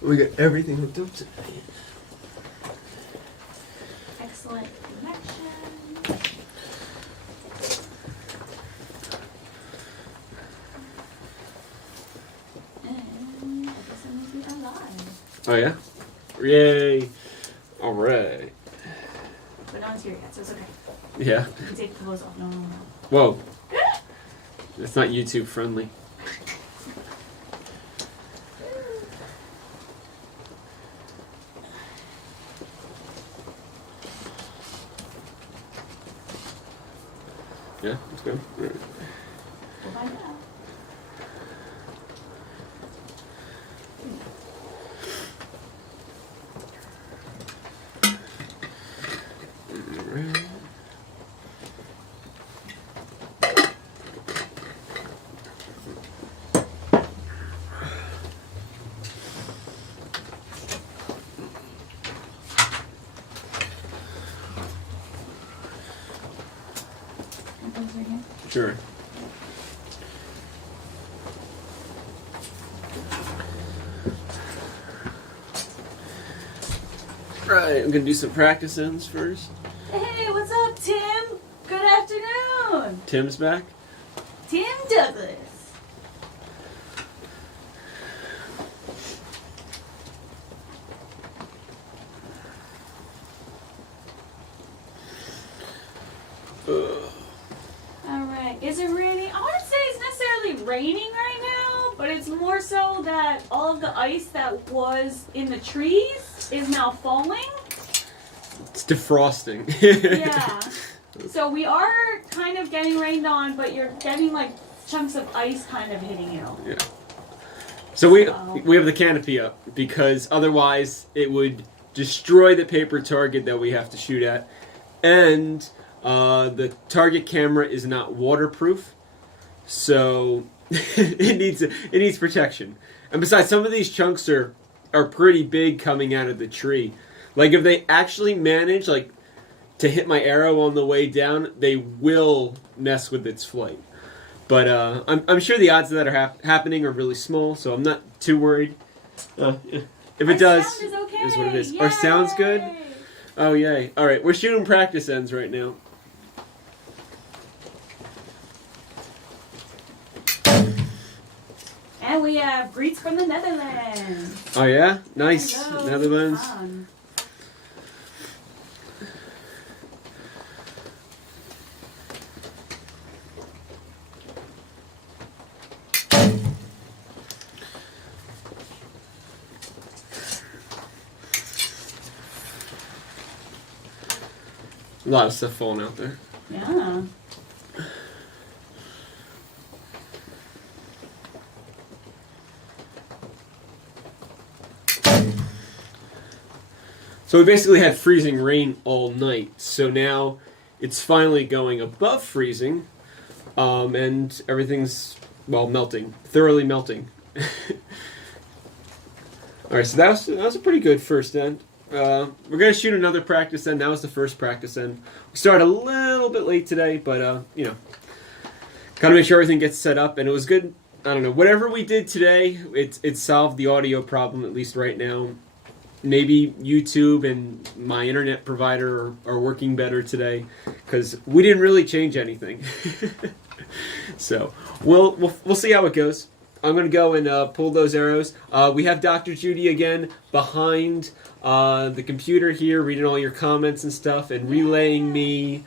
We got everything hooked up today. Excellent connection. And I guess I'm going to be alive. Oh yeah? Yay! All right. But not here yet, so it's okay. Yeah. You can take the clothes off. No. Whoa. It's not YouTube friendly. Yeah, let's go. All right. We'll find out. All right. Sure. Right, I'm gonna do some practice ends first. Hey, what's up, Tim? Good afternoon. Tim's back. Tim Douglas. Alright, is it raining? I want to say it's necessarily raining right now, but it's more so that all of the ice that was in the trees is now falling. It's defrosting. Yeah. So we are kind of getting rained on, but you're getting like chunks of ice kind of hitting you. Yeah. So we have the canopy up because otherwise it would destroy the paper target that we have to shoot at, and the target camera is not waterproof, so it needs protection. And besides, some of these chunks are pretty big coming out of the tree. Like if they actually manage to hit my arrow on the way down, they will mess with its flight. But I'm sure the odds of that are happening are really small, so I'm not too worried. If it does, sound is okay. is what it is. Yay! Our sound's good? Oh, yay. All right, we're shooting practice ends right now. And we have greets from the Netherlands. Oh, yeah? Nice. Hello. Netherlands. Fun. A lot of stuff falling out there. Yeah. So we basically had freezing rain all night. So now it's finally going above freezing, and everything's, well, melting. Thoroughly melting. Alright, so that was a pretty good first end. We're going to shoot another practice end. That was the first practice end. We started a little bit late today, but, you know, got to make sure everything gets set up, and it was good. I don't know. Whatever we did today, it solved the audio problem, at least right now. Maybe YouTube and my internet provider are working better today, because we didn't really change anything. So, we'll see how it goes. I'm going to go and pull those arrows. We have Dr. Judy again behind the computer here, reading all your comments and stuff, and relaying me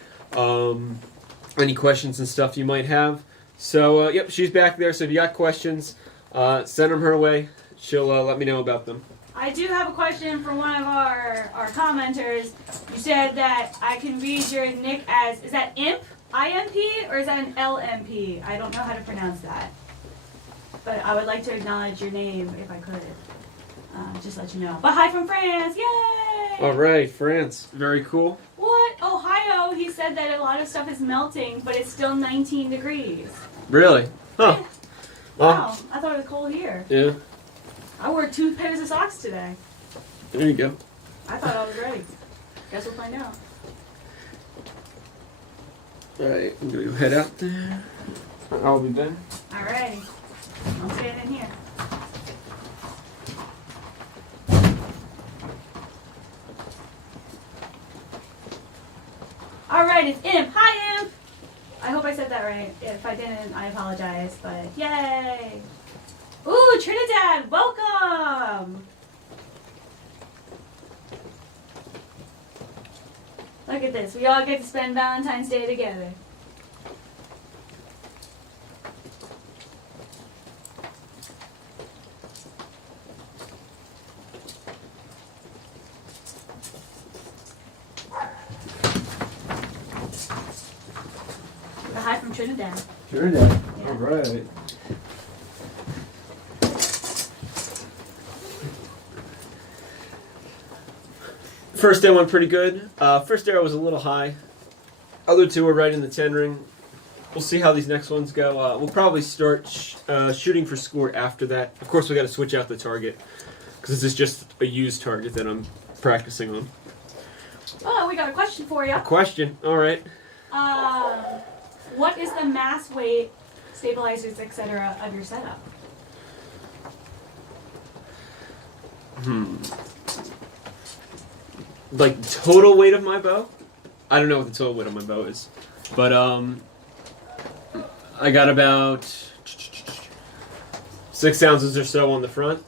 any questions and stuff you might have. So, yep, she's back there. So if you got questions, send them her way. She'll let me know about them. I do have a question from one of our commenters. You said that I can read your nick as, is that IMP? I-M-P? Or is that an L-M-P? I don't know how to pronounce that. But I would like to acknowledge your name if I could. Just let you know. But hi from France! Yay! All right, France. Very cool. What? Ohio, he said that a lot of stuff is melting, but it's still 19 degrees. Really? Huh. Wow, I thought it was cold here. Yeah. I wore 2 pairs of socks today. There you go. I thought I was ready. Guess we'll find out. All right, I'm going to head out there. I'll be back. Alrighty. right, it's Imp. Hi, Imp! I hope I said that right. If I didn't, I apologize, but yay! Ooh, Trinidad, welcome! Look at this. We all get to spend Valentine's Day together. A hi from Trinidad. Trinidad. Yeah. All right. First day went pretty good. First arrow was a little high. Other two were right in the 10 ring. We'll see how these next ones go. We'll probably start shooting for score after that. Of course, we got to switch out the target because this is just a used target that I'm practicing on. Oh, we got a question for you. A question. All right. What is the mass weight, stabilizers, etc. of your setup? Like total weight of my bow? I don't know what the total weight of my bow is, but I got about 6 ounces or so on the front,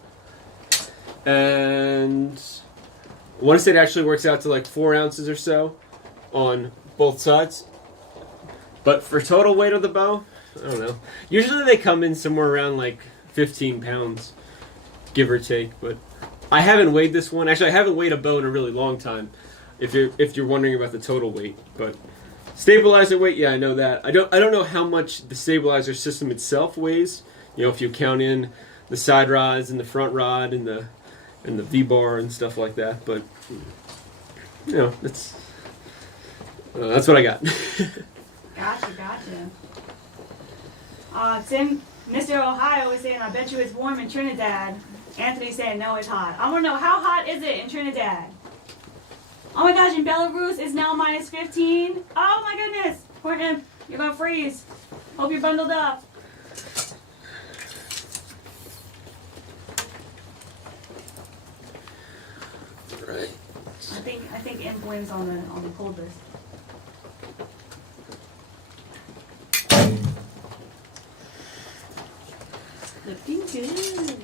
and I want to say it actually works out to like 4 ounces or so on both sides. But for total weight of the bow, I don't know. Usually they come in somewhere around like 15 pounds, give or take. But I haven't weighed this one. Actually, I haven't weighed a bow in a really long time. If you're wondering about the total weight, but stabilizer weight, yeah, I know that. I don't know how much the stabilizer system itself weighs. You know, if you count in the side rods and the front rod and the V-bar and stuff like that. But you know, that's what I got. Gotcha. Tim, Mr. Ohio is saying, I bet you it's warm in Trinidad. Anthony's saying, no, it's hot. I want to know, how hot is it in Trinidad? Oh my gosh, in Belarus, it's now minus 15. Oh my goodness. Poor Imp, you're going to freeze. Hope you're bundled up. Right. I think Imp wins on the cold list. Looking good.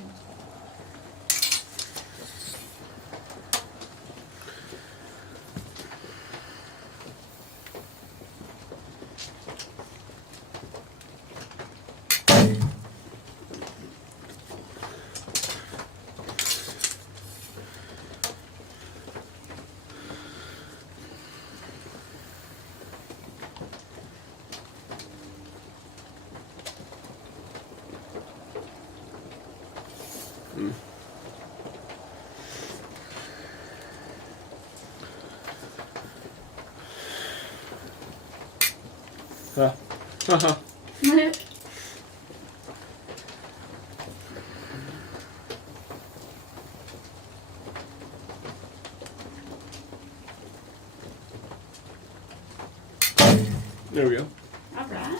There we go. All right.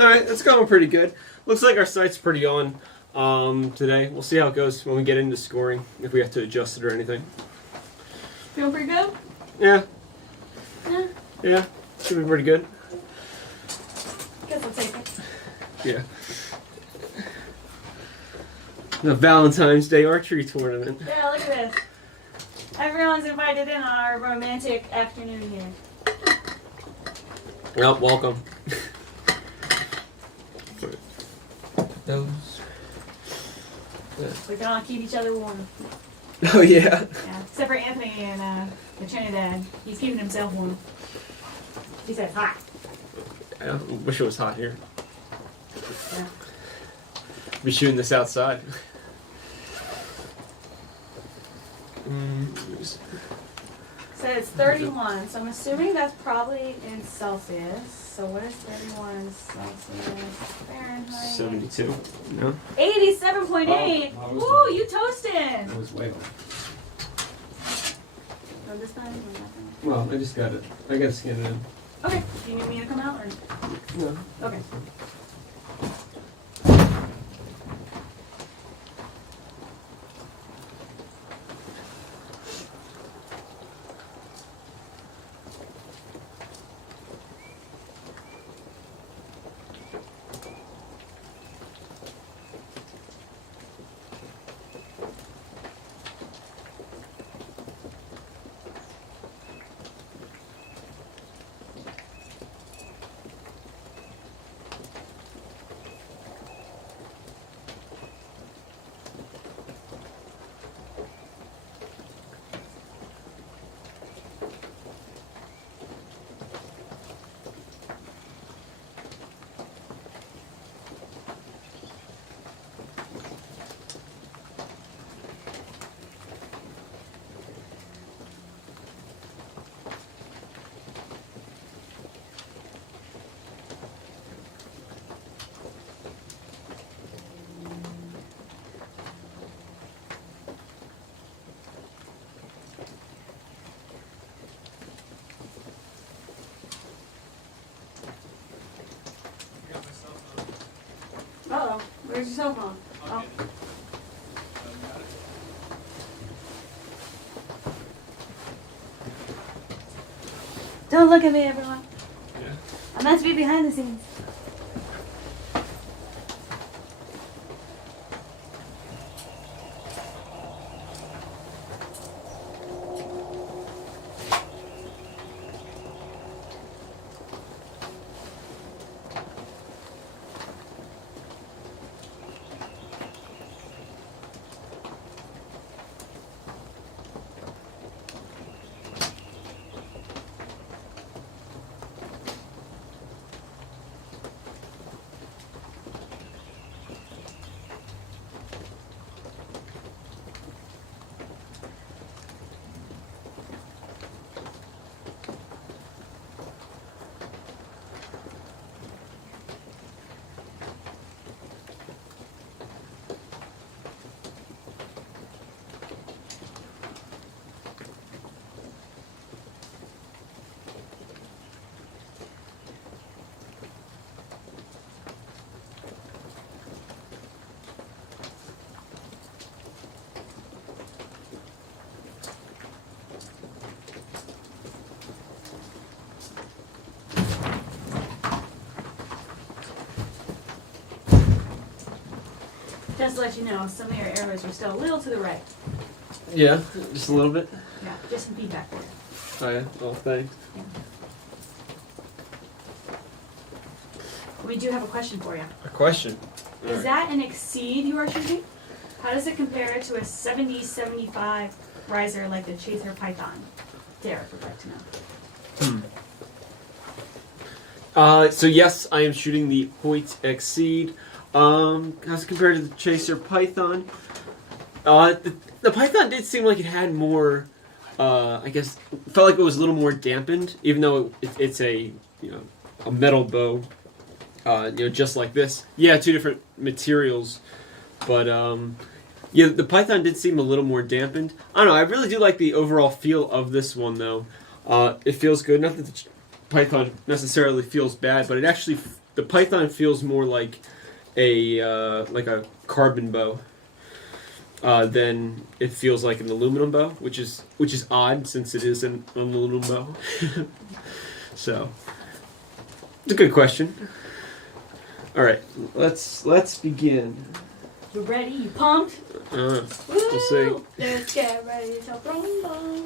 Alright, that's going pretty good. Looks like our sight's pretty on today. We'll see how it goes when we get into scoring, if we have to adjust it or anything. Feel pretty good? Yeah. Yeah. Yeah. Should be pretty good. Guess I'll take it. Yeah. The Valentine's Day archery tournament. Yeah, look at this. Everyone's invited in on our romantic afternoon here. Well, welcome. Those. We can all keep each other warm. Oh yeah. Yeah, except for Anthony and the Trinidad. He's keeping himself warm. He said hot. I wish it was hot here. Yeah. Be shooting this outside. So it's 31, so I'm assuming that's probably in Celsius. So what is 31 Celsius? Fahrenheit? 72. No? 87.8! Oh, Woo, you toasting! That was way off. Oh, this time? Or that time? Well, I just got it. I gotta scan it in. Okay, do you need me to come out or? No. Okay. Uh-oh. Where's your cell phone? Oh. Don't look at me, everyone. Yeah. I'm meant to be behind the scenes. Just to let you know, some of your arrows are still a little to the right. Yeah, just a little bit. Yeah, just some feedback for you. Oh yeah. Well, thanks. Yeah. We do have a question for you. A question. Is that an exceed you are shooting? How does it compare to a 70-75 riser like the Chaser Python? Derek would like to know. So yes, I am shooting the Hoyt Exceed. How's it compared to the Chaser Python? The Python did seem like it had more. I guess felt like it was a little more dampened, even though it's a a metal bow. Just like this. Yeah, two different materials, but yeah, the Python did seem a little more dampened. I don't know. I really do like the overall feel of this one, though. It feels good. Not that the Python necessarily feels bad, but the Python feels more like a carbon bow than it feels like an aluminum bow, which is odd since it is an aluminum bow. So it's a good question. All right, let's begin. You ready? You pumped? We'll see. Let's get ready to rumble.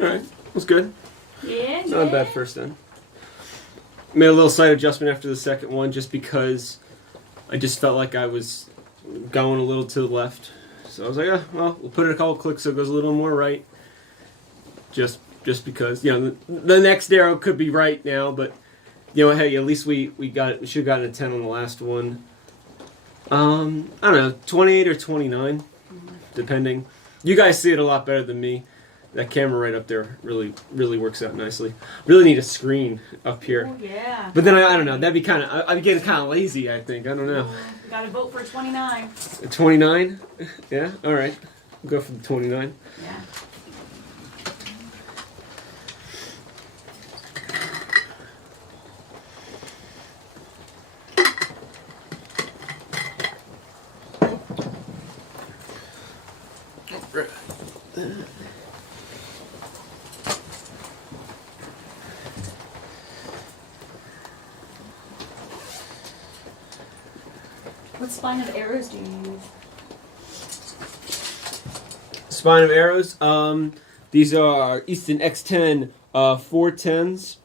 Alright, was good. Yeah, Not a bad first then. Made a little slight adjustment after the second one just because I just felt like I was going a little to the left. So I was like, well, we'll put it a couple clicks so it goes a little more right. Just because, the next arrow could be right now, but hey, at least we should have gotten a 10 on the last one. I don't know, 28 or 29, depending. You guys see it a lot better than me. That camera right up there really works out nicely. Really need a screen up here. Oh, yeah. But then I don't know. That'd be I'd be getting kind of lazy. I think. I don't know. We gotta vote for 29. 29? Yeah. All right. We'll go for the 29. Yeah. What spine of arrows do you use? Spine of arrows. These are Easton X10 410s.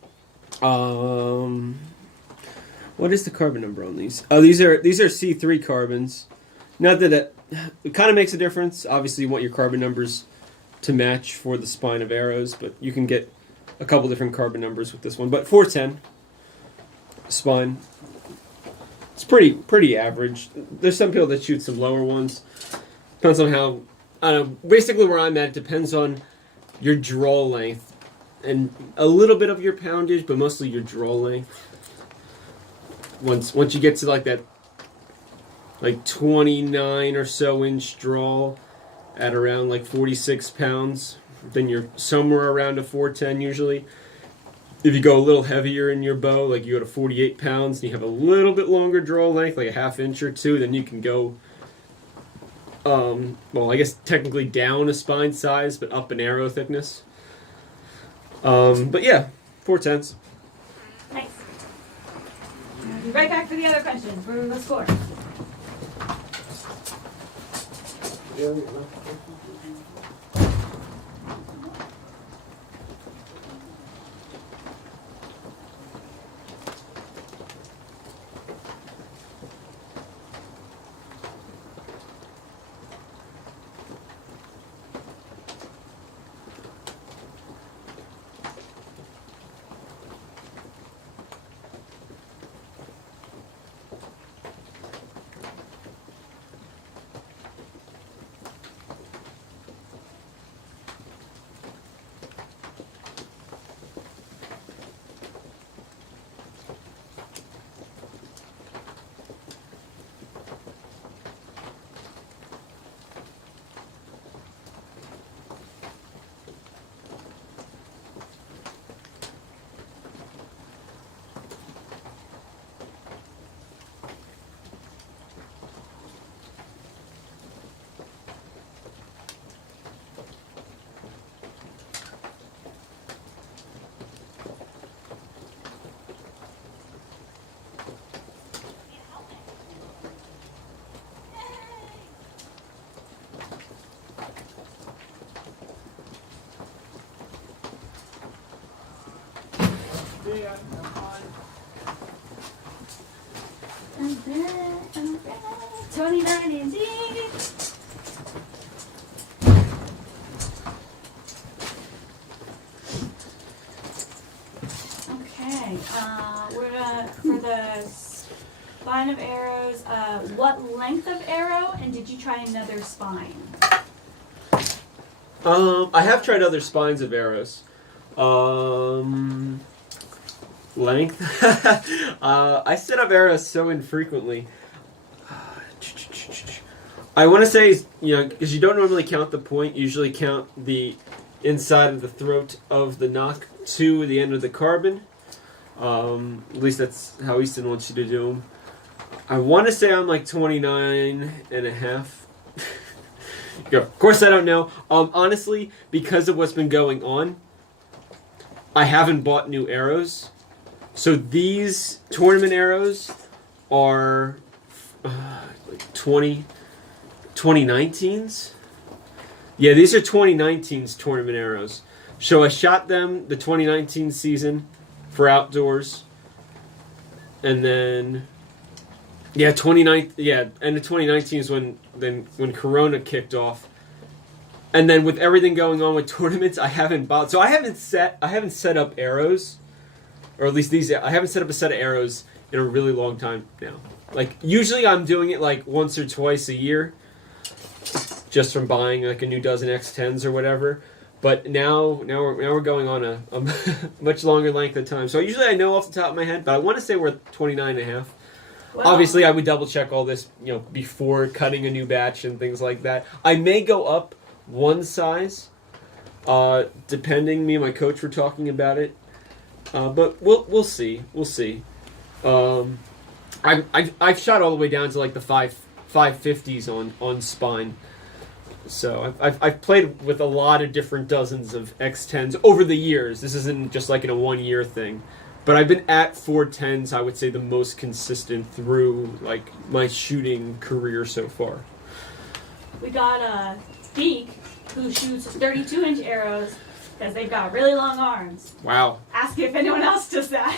What is the carbon number on these? Oh, these are C3 carbons. Not that it kind of makes a difference. Obviously, you want your carbon numbers to match for the spine of arrows, but you can get a couple different carbon numbers with this one. But 410 spine. It's pretty average. There's some people that shoot some lower ones. Depends on how. I don't know. Basically, where I'm at, it depends on your draw length and a little bit of your poundage, but mostly your draw length. Once you get to like that, like 29 or so inch draw at around like 46 pounds, then you're somewhere around a 410 usually. If you go a little heavier in your bow, like you go to 48 pounds and you have a little bit longer draw length, like a half inch or two, then you can go, well, I guess technically down a spine size, but up an arrow thickness. But yeah, 410s. Nice. I'll be right back for the other question for the score. Tony 9 indeed. Okay, we're gonna, for the spine of arrows, what length of arrow, and did you try another spine? I have tried other spines of arrows. Length. I set up arrows so infrequently. I want to say, because you don't normally count the point, you usually count the inside of the throat of the knock to the end of the carbon. At least that's how Easton wants you to do them. I want to say I'm like 29 and a half. Of course, I don't know. Honestly, because of what's been going on, I haven't bought new arrows. So these tournament arrows are like 2019s. Yeah, these are 2019's tournament arrows. So I shot them the 2019 season for outdoors. And then and the 2019 is when Corona kicked off. And then with everything going on with tournaments, I haven't bought. So I haven't set up arrows, or at least I haven't set up a set of arrows in a really long time now. Like usually I'm doing it like once or twice a year, just from buying like a new dozen X10s or whatever. But now we're going on a much longer length of time. So usually I know off the top of my head, but I want to say we're 29 and a half. Wow. Obviously, I would double check all this, before cutting a new batch and things like that. I may go up one size, depending. Me and my coach were talking about it, but we'll see. We'll see. I've shot all the way down to like the 550s on spine. So I've played with a lot of different dozens of X10s over the years. This isn't just like in a 1 year thing. But I've been at 410s, I would say, the most consistent through like my shooting career so far. We got a Beak who shoots 32-inch arrows because they've got really long arms. Wow. Ask if anyone else does that.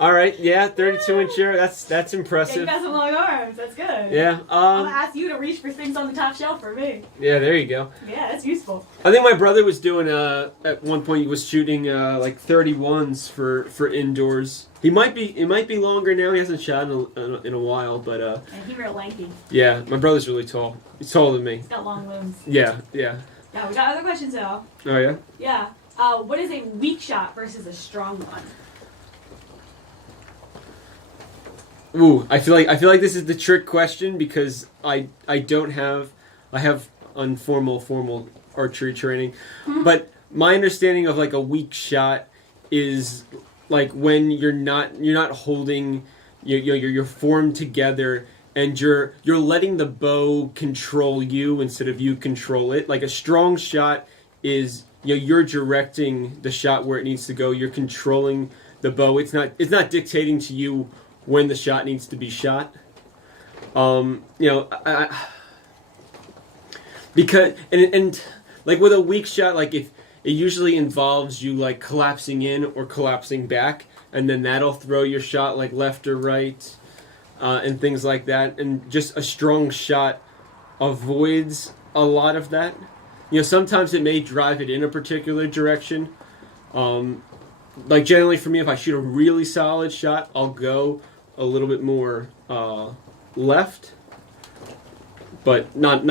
All right, yeah, 32-inch arrow. That's Yeah, you impressive. got some long arms. That's good. Yeah. I'm gonna ask you to reach for things on the top shelf for me. Yeah, there you go. Yeah, that's useful. I think my brother was doing at one point he was shooting like 31s for indoors. It might be longer now. He hasn't shot in a while, but And he's real lanky. yeah, my brother's really tall. He's taller than me. He's got long limbs. Yeah. Yeah, we got other questions though. Oh yeah. Yeah. What is a weak shot versus a strong one? Ooh, I feel like this is the trick question because I have formal archery training, but my understanding of like a weak shot is like when you're not holding your form together and you're letting the bow control you instead of you control it. Like a strong shot is you're directing the shot where it needs to go. You're controlling the bow. It's not dictating to you when the shot needs to be shot. Because like with a weak shot, like if it usually involves you like collapsing in or collapsing back, and then that'll throw your shot like left or right, and things like that. And just a strong shot avoids a lot of that. Sometimes it may drive it in a particular direction. Like generally for me, if I shoot a really solid shot, I'll go a little bit more left, but not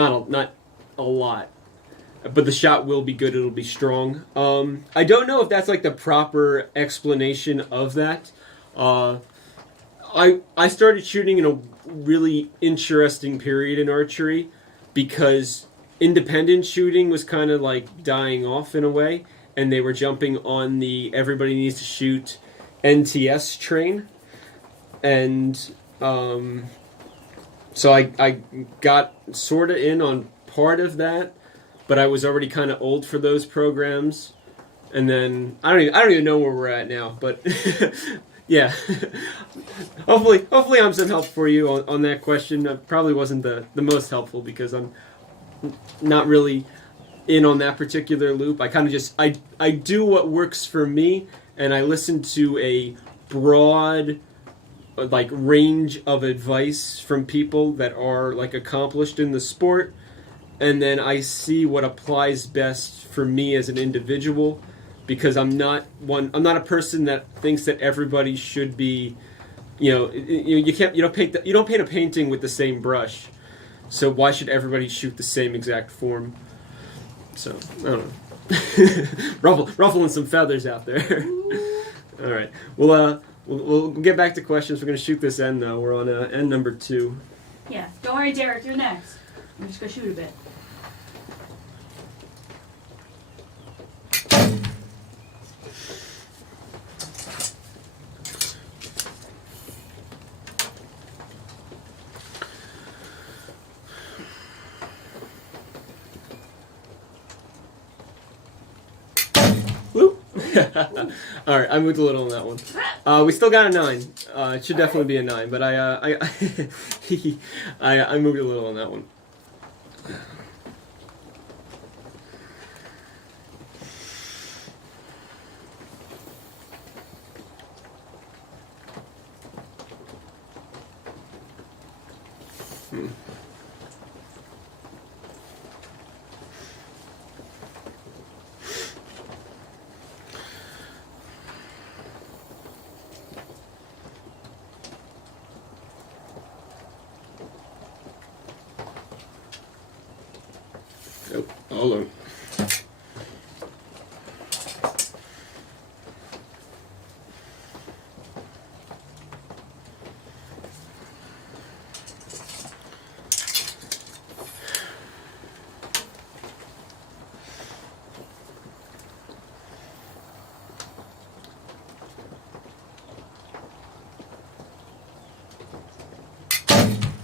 a lot. But the shot will be good. It'll be strong. I don't know if that's like the proper explanation of that. I started shooting in a really interesting period in archery because independent shooting was kind of like dying off in a way, and they were jumping on the everybody needs to shoot NTS train. And so I got sort of in on part of that, but I was already kind of old for those programs. And then I don't even know where we're at now, but yeah. hopefully I'm some help for you on that question. I probably wasn't the most helpful because I'm not really in on that particular loop. I kind of just I do what works for me, and I listen to a broad like range of advice from people that are like accomplished in the sport, and then I see what applies best for me as an individual, because I'm not a person that thinks that everybody should be, you don't paint a painting with the same brush. So why should everybody shoot the same exact form? So I don't know. Ruffling some feathers out there. All right. Well, we'll get back to questions. We're going to shoot this end, though. We're on end number 2. Yeah. Don't worry, Derek. You're next. I'm just going to shoot a bit. Woo! All right, I moved a little on that one. We still got a 9. It should definitely be a 9, but I moved a little on that one. Oh, hold on.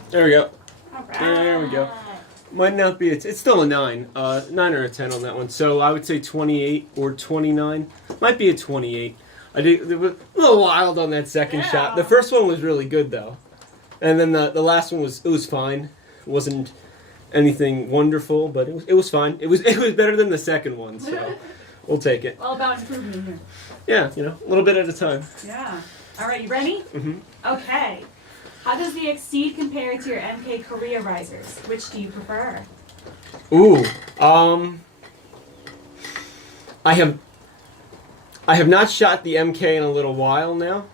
There we go. All right. There we go. Might not be. It's still a 9. 9 or a 10 on that one. So I would say 28 or 29. Might be a 28. It was a little wild on that second shot. The first one was really good though, and then the last one was fine. It wasn't anything wonderful, but it was fine. It was better than the second one, so we'll take it. All about improvement here. Yeah, you know, a little bit at a time. Yeah. All right, you ready? Mm-hmm. Okay. How does the Exceed compare to your MK Korea risers? Which do you prefer? Ooh, I have not shot the MK in a little while now,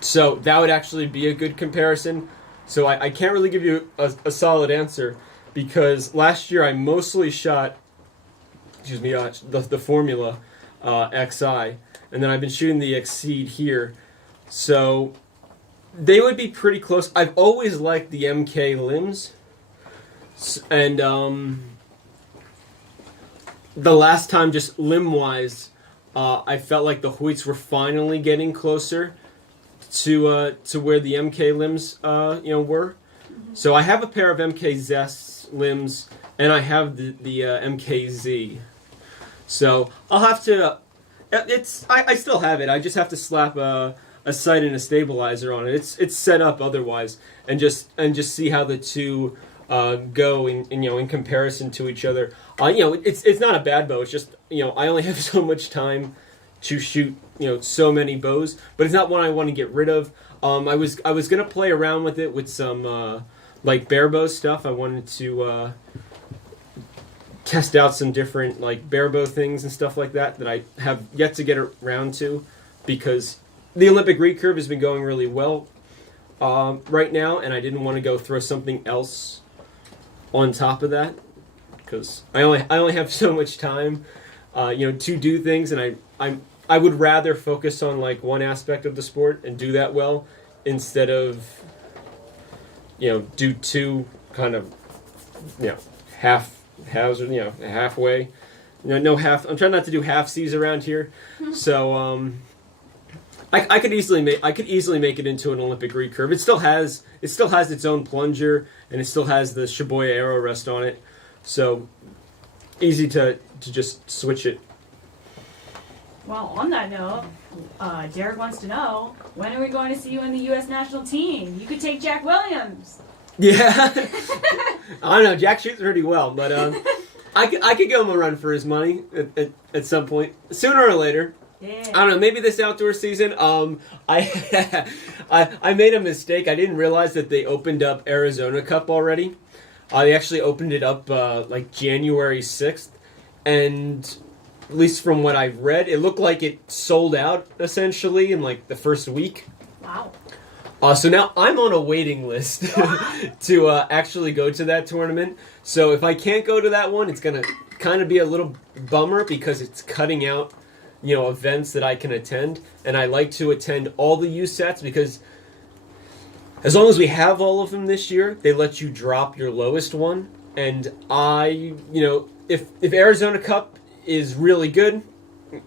so that would actually be a good comparison. So I can't really give you a solid answer because last year I mostly shot, the Formula XI, and then I've been shooting the Exceed here, so they would be pretty close. I've always liked the MK limbs, and the last time, just limb-wise, I felt like the Hoyts were finally getting closer to where the MK limbs were. So I have a pair of MK Zest limbs, and I have the MKZ. So I'll have to. I still have it. I just have to slap a sight and a stabilizer on it. It's set up otherwise, and just see how the two go in comparison to each other. It's not a bad bow. It's just I only have so much time to shoot so many bows, but it's not one I want to get rid of. I was gonna play around with it with some like bare bow stuff. I wanted to test out some different like bare bow things and stuff like that I have yet to get around to, because the Olympic recurve has been going really well right now, and I didn't want to go throw something else on top of that because I only have so much time to do things, and I would rather focus on like one aspect of the sport and do that well instead of do two kind of halfway. No half. I'm trying not to do half C's around here, so I could easily make it into an Olympic recurve. It still has its own plunger, and it still has the Shibuya arrow rest on it, so easy to just switch it. Well, on that note, Derek wants to know, when are we going to see you in the U.S. national team? You could take Jack Williams. Yeah. I don't know. Jack shoots pretty well, but I could give him a run for his money at some point, sooner or later. Yeah. I don't know. Maybe this outdoor season. I made a mistake. I didn't realize that they opened up Arizona Cup already. They actually opened it up like January 6th, and at least from what I've read, it looked like it sold out essentially in like the first week. Wow. So now I'm on a waiting list to actually go to that tournament. So if I can't go to that one, it's going to kind of be a little bummer because it's cutting out, events that I can attend. And I like to attend all the USATs because as long as we have all of them this year, they let you drop your lowest one. And if Arizona Cup is really good,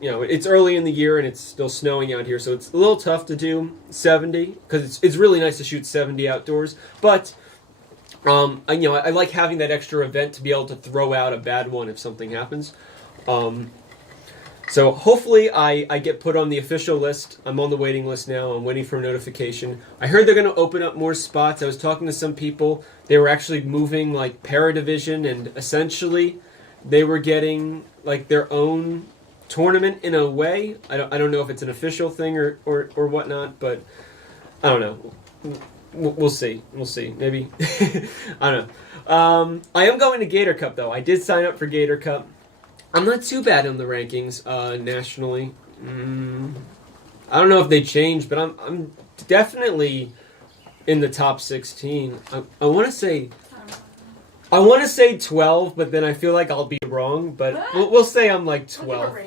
it's early in the year and it's still snowing out here, so it's a little tough to do 70 because it's really nice to shoot 70 outdoors. But I like having that extra event to be able to throw out a bad one if something happens. So hopefully I get put on the official list. I'm on the waiting list now. I'm waiting for a notification. I heard they're going to open up more spots. I was talking to some people. They were actually moving like para-division, and essentially they were getting like their own tournament in a way. I don't know if it's an official thing or whatnot, but I don't know. We'll see. Maybe. I don't know. I am going to Gator Cup though. I did sign up for Gator Cup. I'm not too bad on the rankings nationally. I don't know if they changed, but I'm definitely in the top 16. I want to say 12, but then I feel like I'll be wrong. But we'll say I'm like 12.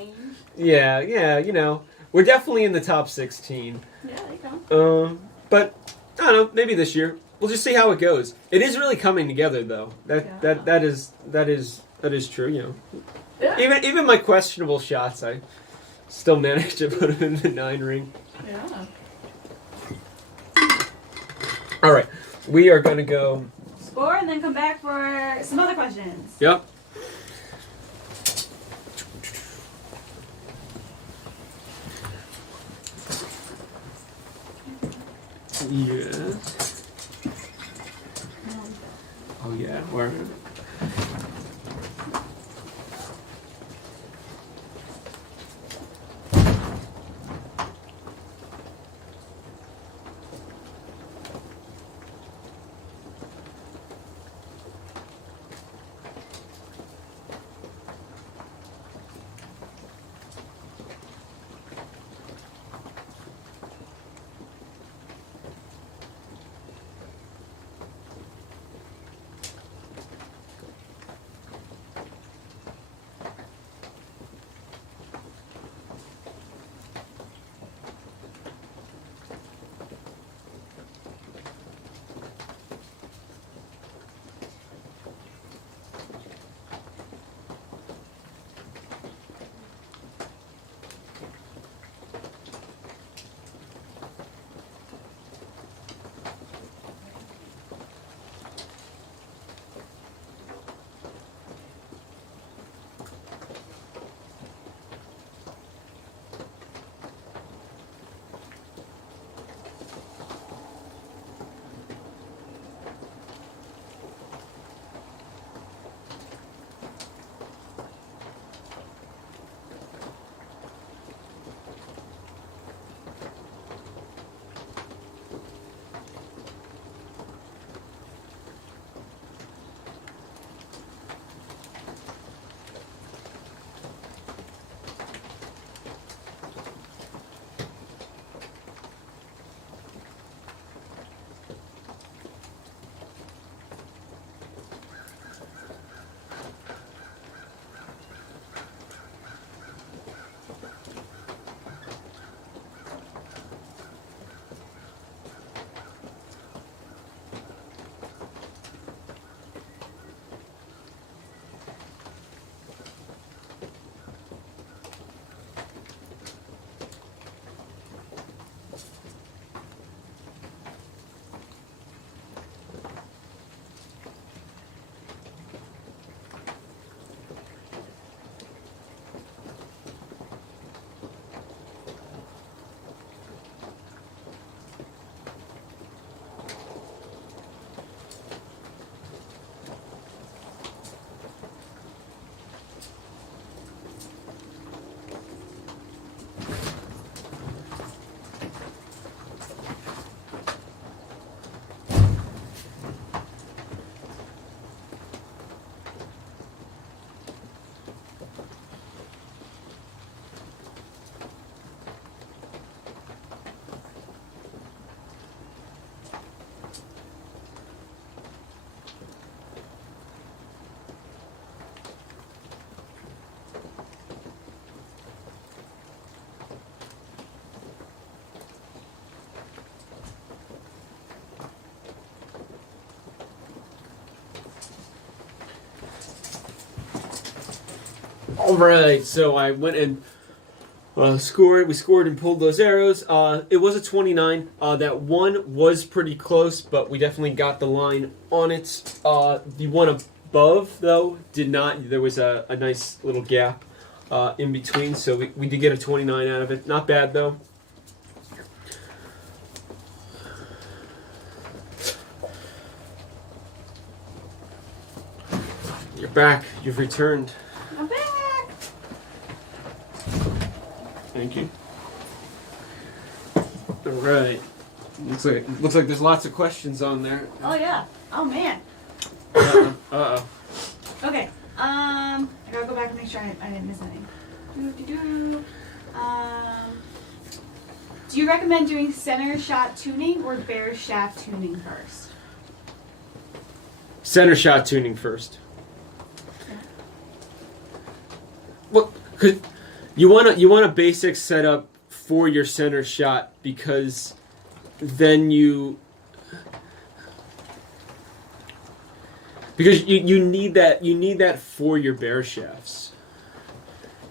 Yeah. We're definitely in the top 16. Yeah, there you go. But I don't know. Maybe this year we'll just see how it goes. It is really coming together, though. That is true. Yeah. Even my questionable shots, I still managed to put them in the 9 ring. Yeah. All right, we are going to go Score and then come back for some other questions. Yep. Yes. Oh yeah. Or all right, so I went and scored. We scored and pulled those arrows. It was a 29. That one was pretty close, but we definitely got the line on it. The one above, though, did not. There was a nice little gap in between, so we did get a 29 out of it. Not bad, though. You're back. You've returned. I'm back. Thank you. All right. Looks like there's lots of questions on there. Oh yeah. Oh man. Uh-oh. Okay. I gotta go back and make sure I didn't miss anything. Do you recommend doing center shot tuning or bear shaft tuning first? Center shot tuning first. Well, cause you want a basic setup for your center shot, because then you need that for your bear shafts.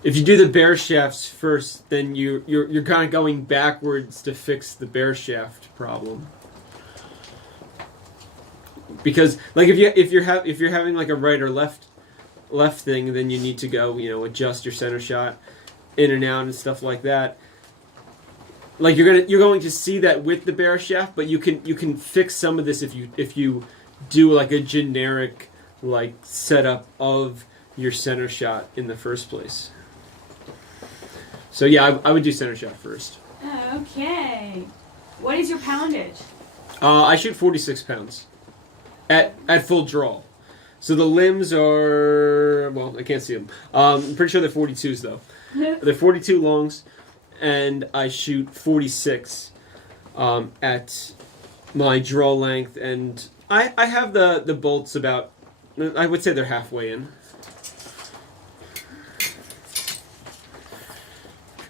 If you do the bear shafts first, then you're kind of going backwards to fix the bear shaft problem. Because like if you're having like a right or left thing, then you need to go, adjust your center shot in and out and stuff like that. Like you're going to see that with the bear shaft, but you can fix some of this if you do like a generic like setup of your center shot in the first place. So yeah, I would do center shot first. Okay. What is your poundage? I shoot 46 pounds at full draw. So the limbs are, well, I can't see them. I'm pretty sure they're 42s though. They're 42 longs, and I shoot 46 at my draw length, and I have the bolts about, I would say they're halfway in.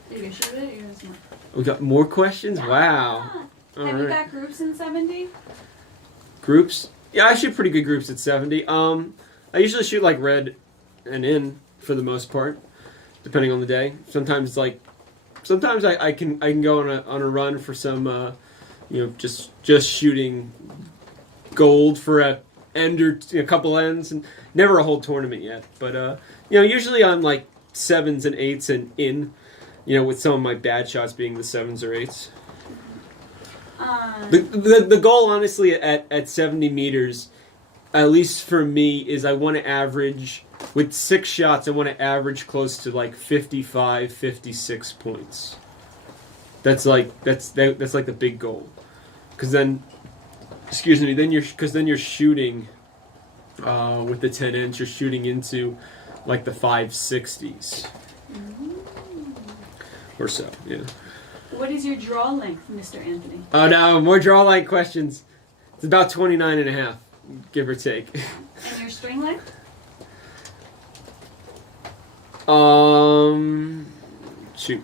Are you gonna shoot it? Or you gonna smoke? We got more questions? Wow. Have you got groups in 70? Groups? Yeah, I shoot pretty good groups at 70. I usually shoot like red and in for the most part, depending on the day. Sometimes I can go on a run for some just shooting gold for a end or a couple ends, and never a whole tournament yet. But usually I'm like 7s and 8s and in, with some of my bad shots being the 7s or 8s. The goal, honestly, at 70 meters, at least for me, is I want to average, with 6 shots, I want to average close to like 55, 56 points. That's like the big goal. Because then, then you're shooting, with the 10-inch, you're shooting into like the 560s. Or so, yeah. What is your draw length, Mr. Anthony? Oh no, more draw length questions. It's about 29 and a half, give or take. And your string length? Shoot.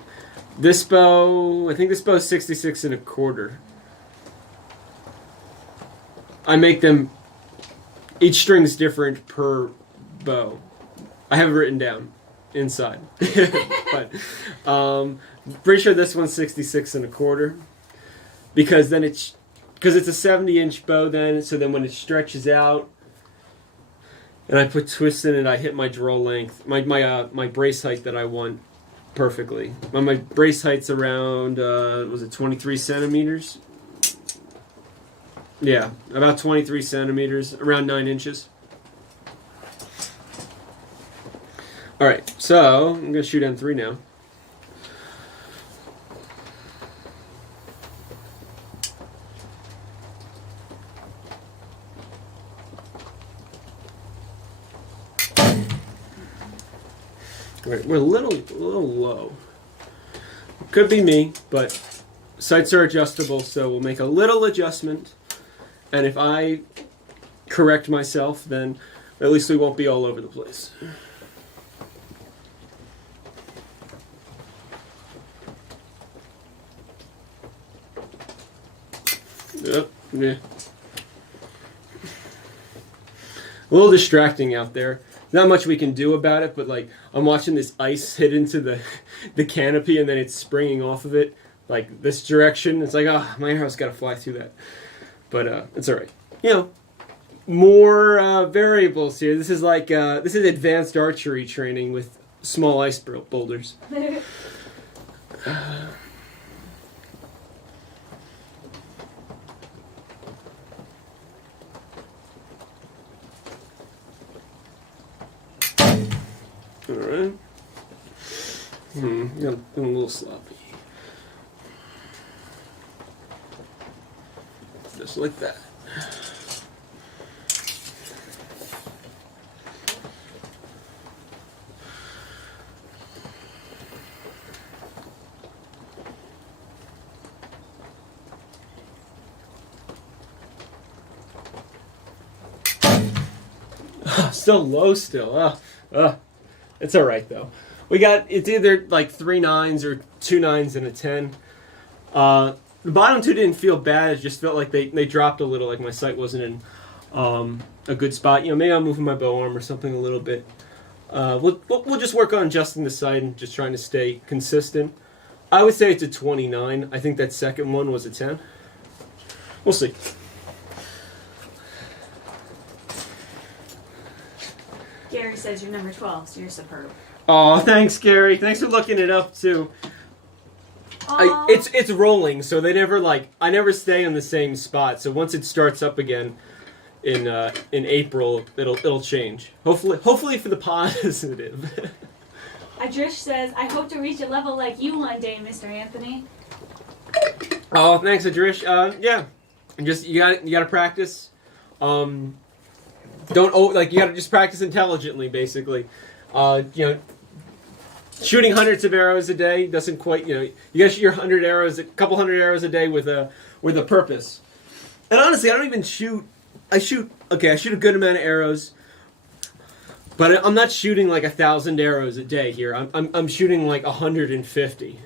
This bow, I think this bow is 66 and a quarter. I make them, each string's different per bow. I have it written down inside. But, pretty sure this one's 66 and a quarter. Because it's a 70-inch bow then, so then when it stretches out, and I put twists in it, I hit my draw length, my brace height that I want perfectly. My brace height's around, was it 23 centimeters? Yeah, about 23 centimeters, around 9 inches. Alright, so I'm going to shoot N3 now. Right, we're a little low. Could be me, but sights are adjustable, so we'll make a little adjustment. And if I correct myself, then at least we won't be all over the place. Yep, yeah. A little distracting out there. Not much we can do about it, but like I'm watching this ice hit into the canopy and then it's springing off of it like this direction. It's like, my arrow's got to fly through that. But it's all right. More variables here. This is like this is advanced archery training with small ice boulders. Alright. Got a little sloppy. Just like that. Still low still. It's alright though. It's either like 3 9s or 2 9s and a 10. The bottom two didn't feel bad, it just felt like they dropped a little, like my sight wasn't in a good spot. Maybe I'm moving my bow arm or something a little bit. We'll just work on adjusting the sight and just trying to stay consistent. I would say it's a 29. I think that second one was a 10. We'll see. Gary says you're number 12, so you're superb. Oh, thanks, Gary. Thanks for looking it up too. It's rolling, so I never stay in the same spot. So once it starts up again, in April, it'll change. Hopefully for the positive. Adrish says, I hope to reach a level like you one day, Mr. Anthony. Oh, thanks, Adrish. Yeah, and just you gotta practice. You gotta just practice intelligently, basically. Shooting hundreds of arrows a day doesn't quite. You gotta shoot your a couple hundred arrows a day with a purpose. And honestly, I don't even shoot. I shoot a good amount of arrows. But I'm not shooting like 1,000 arrows a day here. I'm shooting like 150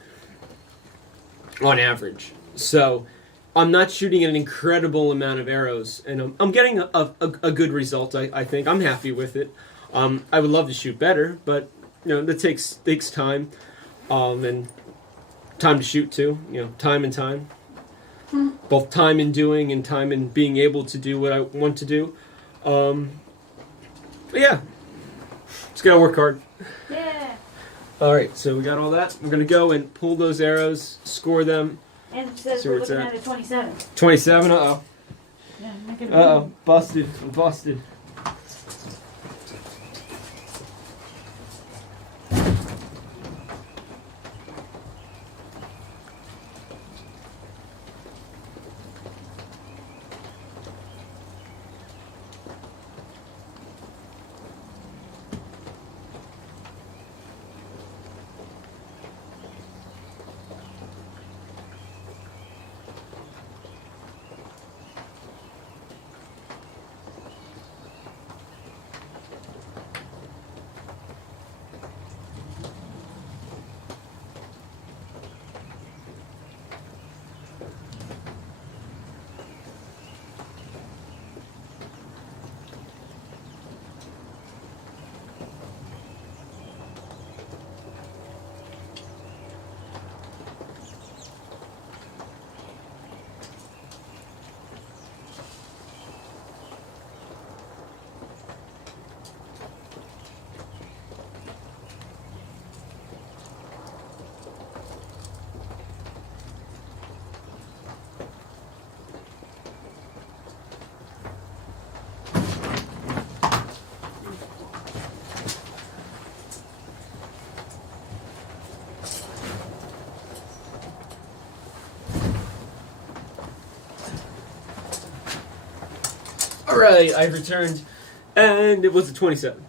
on average. So I'm not shooting an incredible amount of arrows, and I'm getting a good result. I think I'm happy with it. I would love to shoot better, but that takes time, and time to shoot too. Time and time, both time in doing and time in being able to do what I want to do. But yeah. Just gotta work hard. Yeah. Alright, so we got all that. We're gonna go and pull those arrows, score them. And it says we're looking at a 27. 27, uh-oh. Yeah, not gonna Uh-oh, busted. Busted. Alright, I've returned, and it was a 27.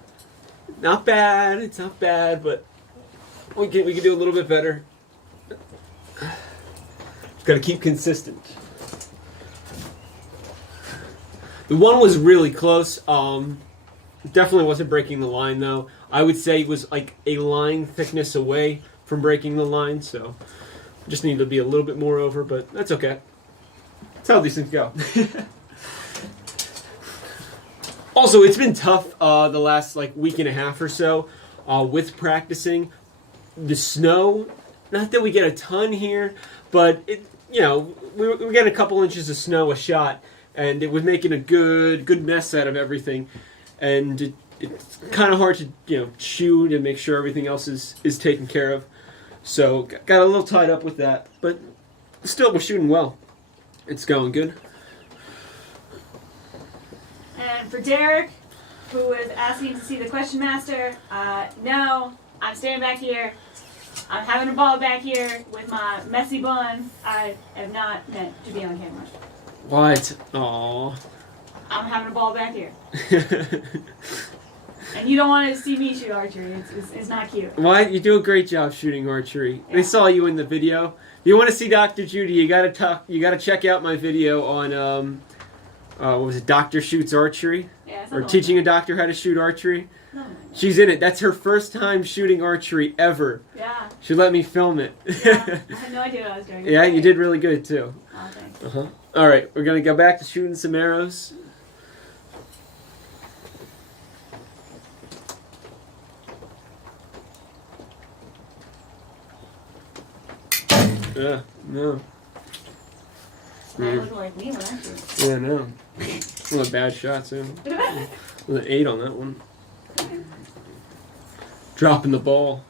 Not bad, it's not bad, but we can do a little bit better. Just gotta keep consistent. The one was really close. Definitely wasn't breaking the line, though. I would say it was like a line thickness away from breaking the line, so just need to be a little bit more over, but that's okay. That's how these things go. Also, it's been tough the last like week and a half or so with practicing. The snow, not that we get a ton here, but we get a couple inches of snow a shot, and it was making a good mess out of everything. And it's kind of hard to shoot and make sure everything else is taken care of. So got a little tied up with that, but still we're shooting well. It's going good. And for Derek, who was asking to see the question master, no, I'm standing back here. I'm having a ball back here with my messy bun. I am not meant to be on camera. What? Aww. I'm having a ball back here. And you don't want to see me shoot archery. It's not cute. Why? You do a great job shooting archery. Yeah. They saw you in the video. If you want to see Dr. Judy, you gotta check out my video on what was it, Doctor Shoots Archery? Yeah, or Teaching a Doctor How to Shoot Archery? No. She's in it. That's her first time shooting archery ever. Yeah. She let me film it. Yeah. I had no idea what I was doing. Yeah, you did really good too. Oh, thanks. Uh-huh. Alright, we're gonna go back to shooting some arrows. No. They look like me when I shoot. Yeah, no. What a bad shot, too. With an 8 on that one. Dropping the ball.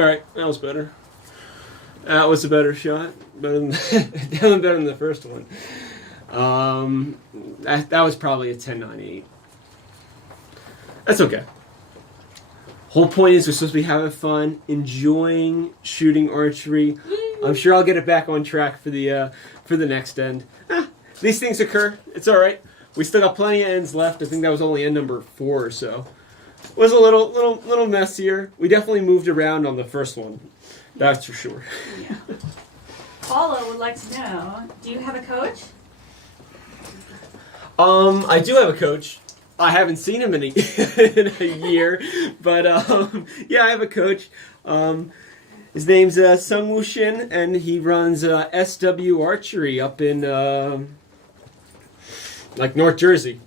All right, that was better. That was a better shot. Definitely better than the first one. That was probably a 10-9-8. That's okay. Whole point is we're supposed to be having fun, enjoying shooting archery. I'm sure I'll get it back on track for the next end. These things occur. It's all right. We still got plenty of ends left. I think that was only end number 4 or so. It was a little messier. We definitely moved around on the first one. That's for sure. Yeah. Paula would like to know, do you have a coach? I do have a coach. I haven't seen him in a year, but yeah, I have a coach. His name's Sung Woo Shin, and he runs SW Archery up in like North Jersey,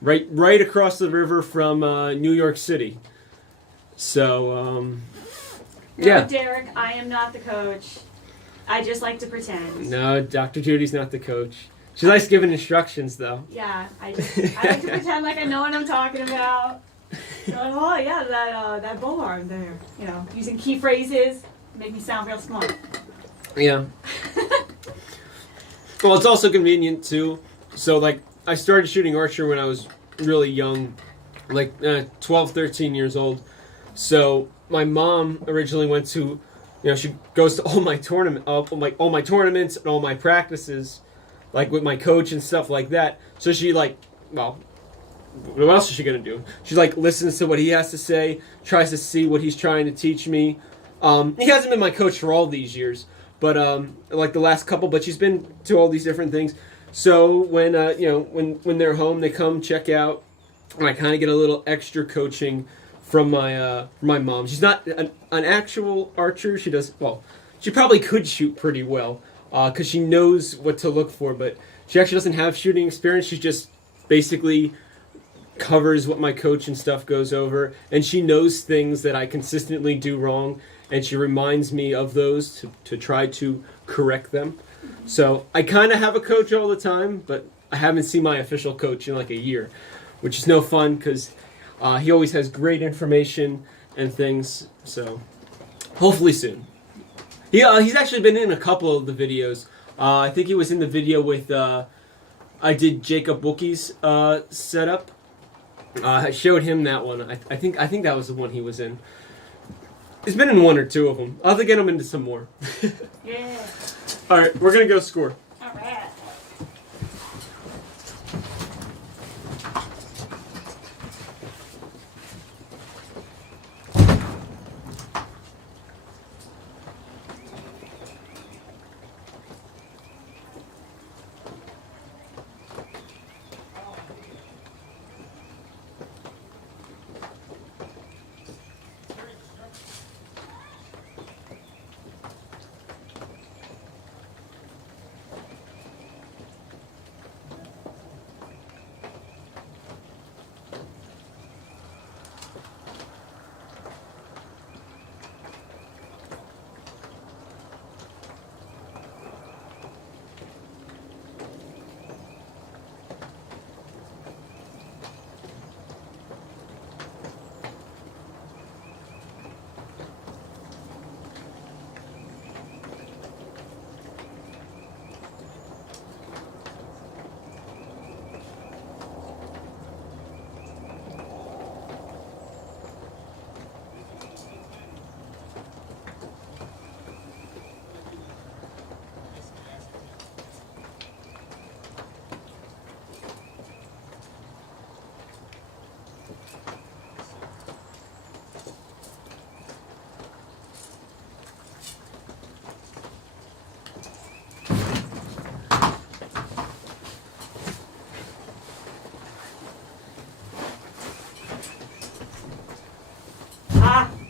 right across the river from New York City. So yeah. No, Derek, I am not the coach. I just like to pretend. No, Dr. Judy's not the coach. She likes giving instructions, though. Yeah, I like to pretend like I know what I'm talking about. So, oh yeah, that bow arm there. You know, using key phrases, make me sound real smart. Yeah. Well, it's also convenient too. So, like, I started shooting archery when I was really young, like 12, 13 years old. So my mom originally went to, she goes to all my tournaments and all my practices, like with my coach and stuff like that. So she what else is she gonna do? She listens to what he has to say, tries to see what he's trying to teach me. He hasn't been my coach for all these years, but like the last couple. But she's been to all these different things. So when when they're home, they come check out, and I kind of get a little extra coaching from my mom. She's not an actual archer. She probably could shoot pretty well because she knows what to look for, but she actually doesn't have shooting experience. She just basically covers what my coach and stuff goes over, and she knows things that I consistently do wrong, and she reminds me of those to try to correct them. So I kind of have a coach all the time, but I haven't seen my official coach in like a year, which is no fun because he always has great information and things, so hopefully soon. He's actually been in a couple of the videos. I think he was in the video with I did Jacob Wookie's setup. I showed him that one. I think that was the one he was in. He's been in 1 or 2 of them. I'll have to get him into some more. Yeah. All right, we're gonna go score. All right.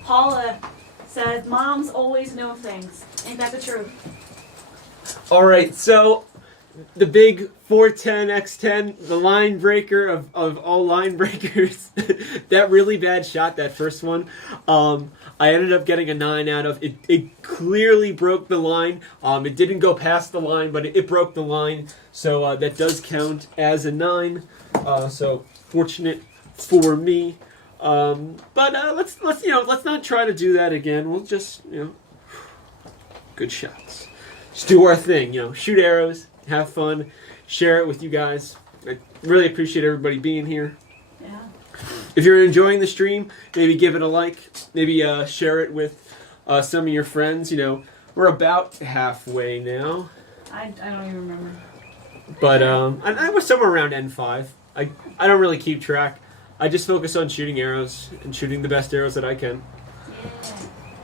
Paula says, moms always know things. Ain't that the truth? All right, so the big 410x10, the line breaker of all line breakers. That really bad shot, that first one, I ended up getting a 9 out of. It clearly broke the line. It didn't go past the line, but it broke the line. So that does count as a 9. So fortunate for me. But let's not try to do that again. We'll just good shots. Just do our thing. Shoot arrows, have fun, share it with you guys. I really appreciate everybody being here. Yeah. If you're enjoying the stream, maybe give it a like. Maybe share it with some of your friends. We're about halfway now. I don't even remember. But I was somewhere around N5. I don't really keep track. I just focus on shooting arrows and shooting the best arrows that I can. Yeah.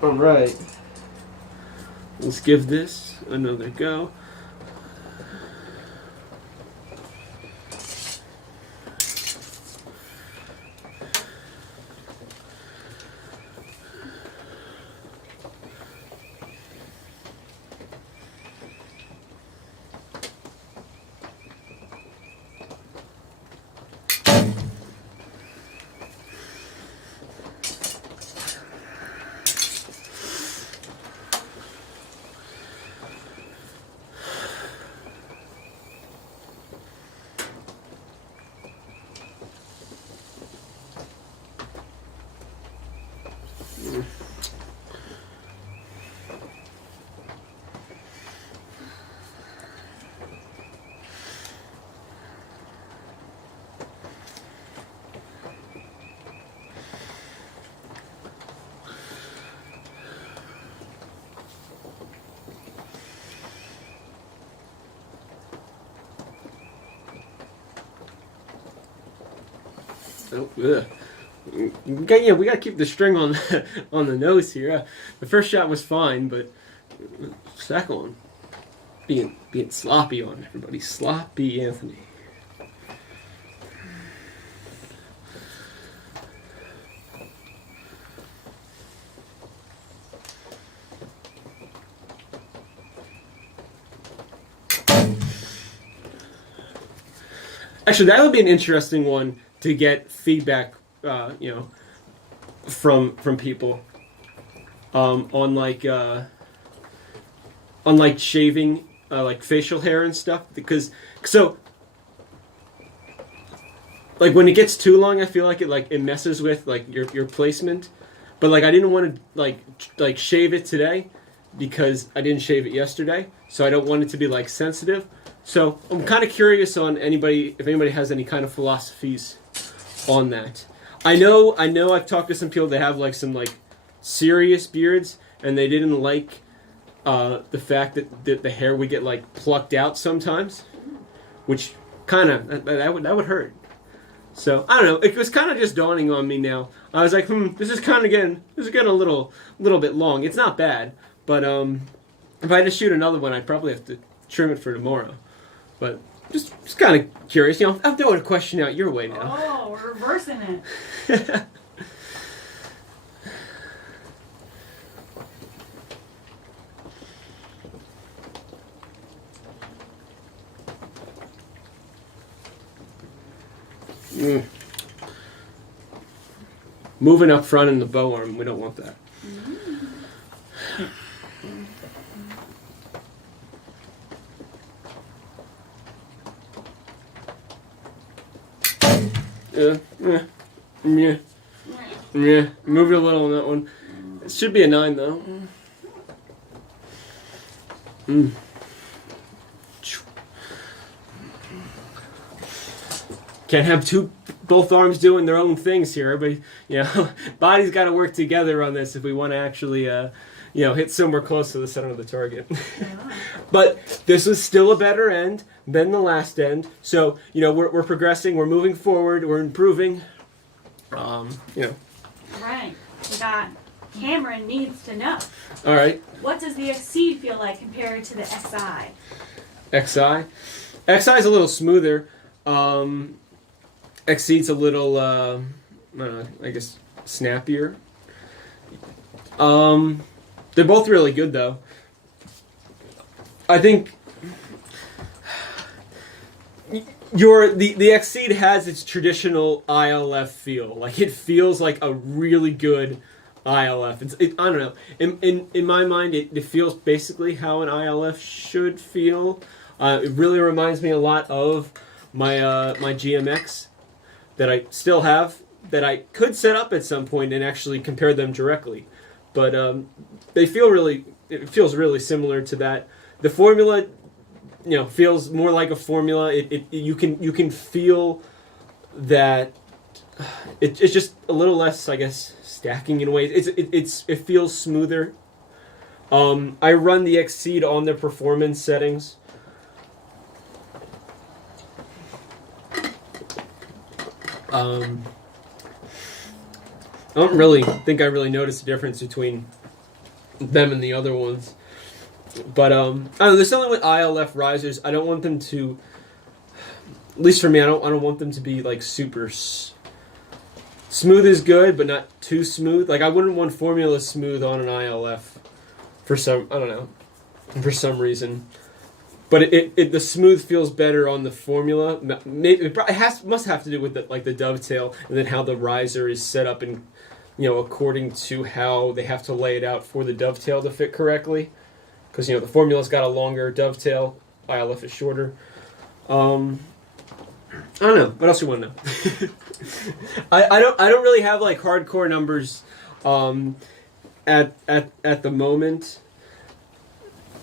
All right. Let's give this another go. Oh, ugh. We gotta keep the string on on the nose here. The first shot was fine, but second one being sloppy on everybody. Sloppy Anthony. Actually, that would be an interesting one to get feedback, from people, on shaving, like facial hair and stuff. Because when it gets too long, I feel like it messes with your placement. But I didn't want to shave it today because I didn't shave it yesterday, so I don't want it to be sensitive. So I'm kind of curious on if anybody has any kind of philosophies on that. I know I've talked to some people that have some serious beards, and they didn't like the fact that the hair would get plucked out sometimes, which kind of that would hurt. So I don't know. It was kind of just dawning on me now. I was like, this is getting a little bit long. It's not bad, but if I had to shoot another one, I'd probably have to trim it for tomorrow. But just kind of curious. I'm throwing a question out your way now. Oh, we're reversing it. Moving up front in the bow arm, we don't want that. Yeah. Move it a little on that one. It should be a 9 though. Can't have both arms doing their own things here. Everybody, body's got to work together on this if we want to actually, hit somewhere close to the center of the target. Yeah. But this was still a better end than the last end. So, we're progressing, we're moving forward, we're improving. Right. We got Cameron needs to know. All right. What does the Exceed feel like compared to the XI? XI? XI is a little smoother. Exceed's a little, I guess, snappier. They're both really good, though. I think the Exceed has its traditional ILF feel. It feels like a really good ILF. I don't know. In my mind, it feels basically how an ILF should feel. It really reminds me a lot of my GMX that I still have, that I could set up at some point and actually compare them directly. But it feels really similar to that. The formula, feels more like a formula. You can feel that it's just a little less, I guess, stacking in a way. It feels smoother. I run the Exceed on the performance settings. I don't really think I really noticed a difference between them and the other ones. But I don't know, there's something with ILF risers. I don't want them to, at least for me, I don't want them to be like super smooth is good, but not too smooth. Like I wouldn't want formula smooth on an ILF for some reason. But the smooth feels better on the formula. Maybe must have to do with the dovetail and then how the riser is set up and according to how they have to lay it out for the dovetail to fit correctly. Because the formula's got a longer dovetail, ILF is shorter. I don't know. What else you want to know? I don't really have like hardcore numbers at the moment.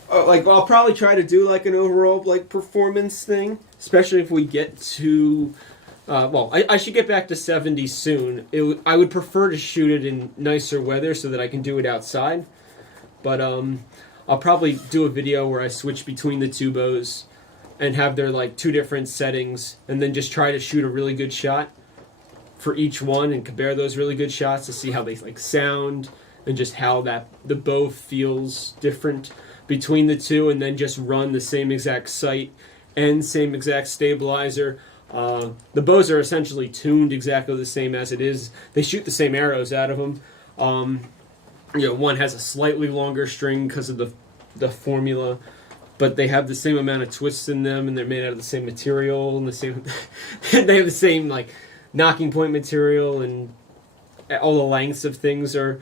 I'll probably try to do like an overall like performance thing, especially if we get to. I should get back to 70 soon. I would prefer to shoot it in nicer weather so that I can do it outside. But I'll probably do a video where I switch between the two bows and have their like two different settings and then just try to shoot a really good shot for each one and compare those really good shots to see how they like sound and just how the bow feels different between the two, and then just run the same exact sight and same exact stabilizer. The bows are essentially tuned exactly the same as it is. They shoot the same arrows out of them. One has a slightly longer string because of the formula, but they have the same amount of twists in them, and they're made out of the same material and the same. They have the same like knocking point material, and all the lengths of things are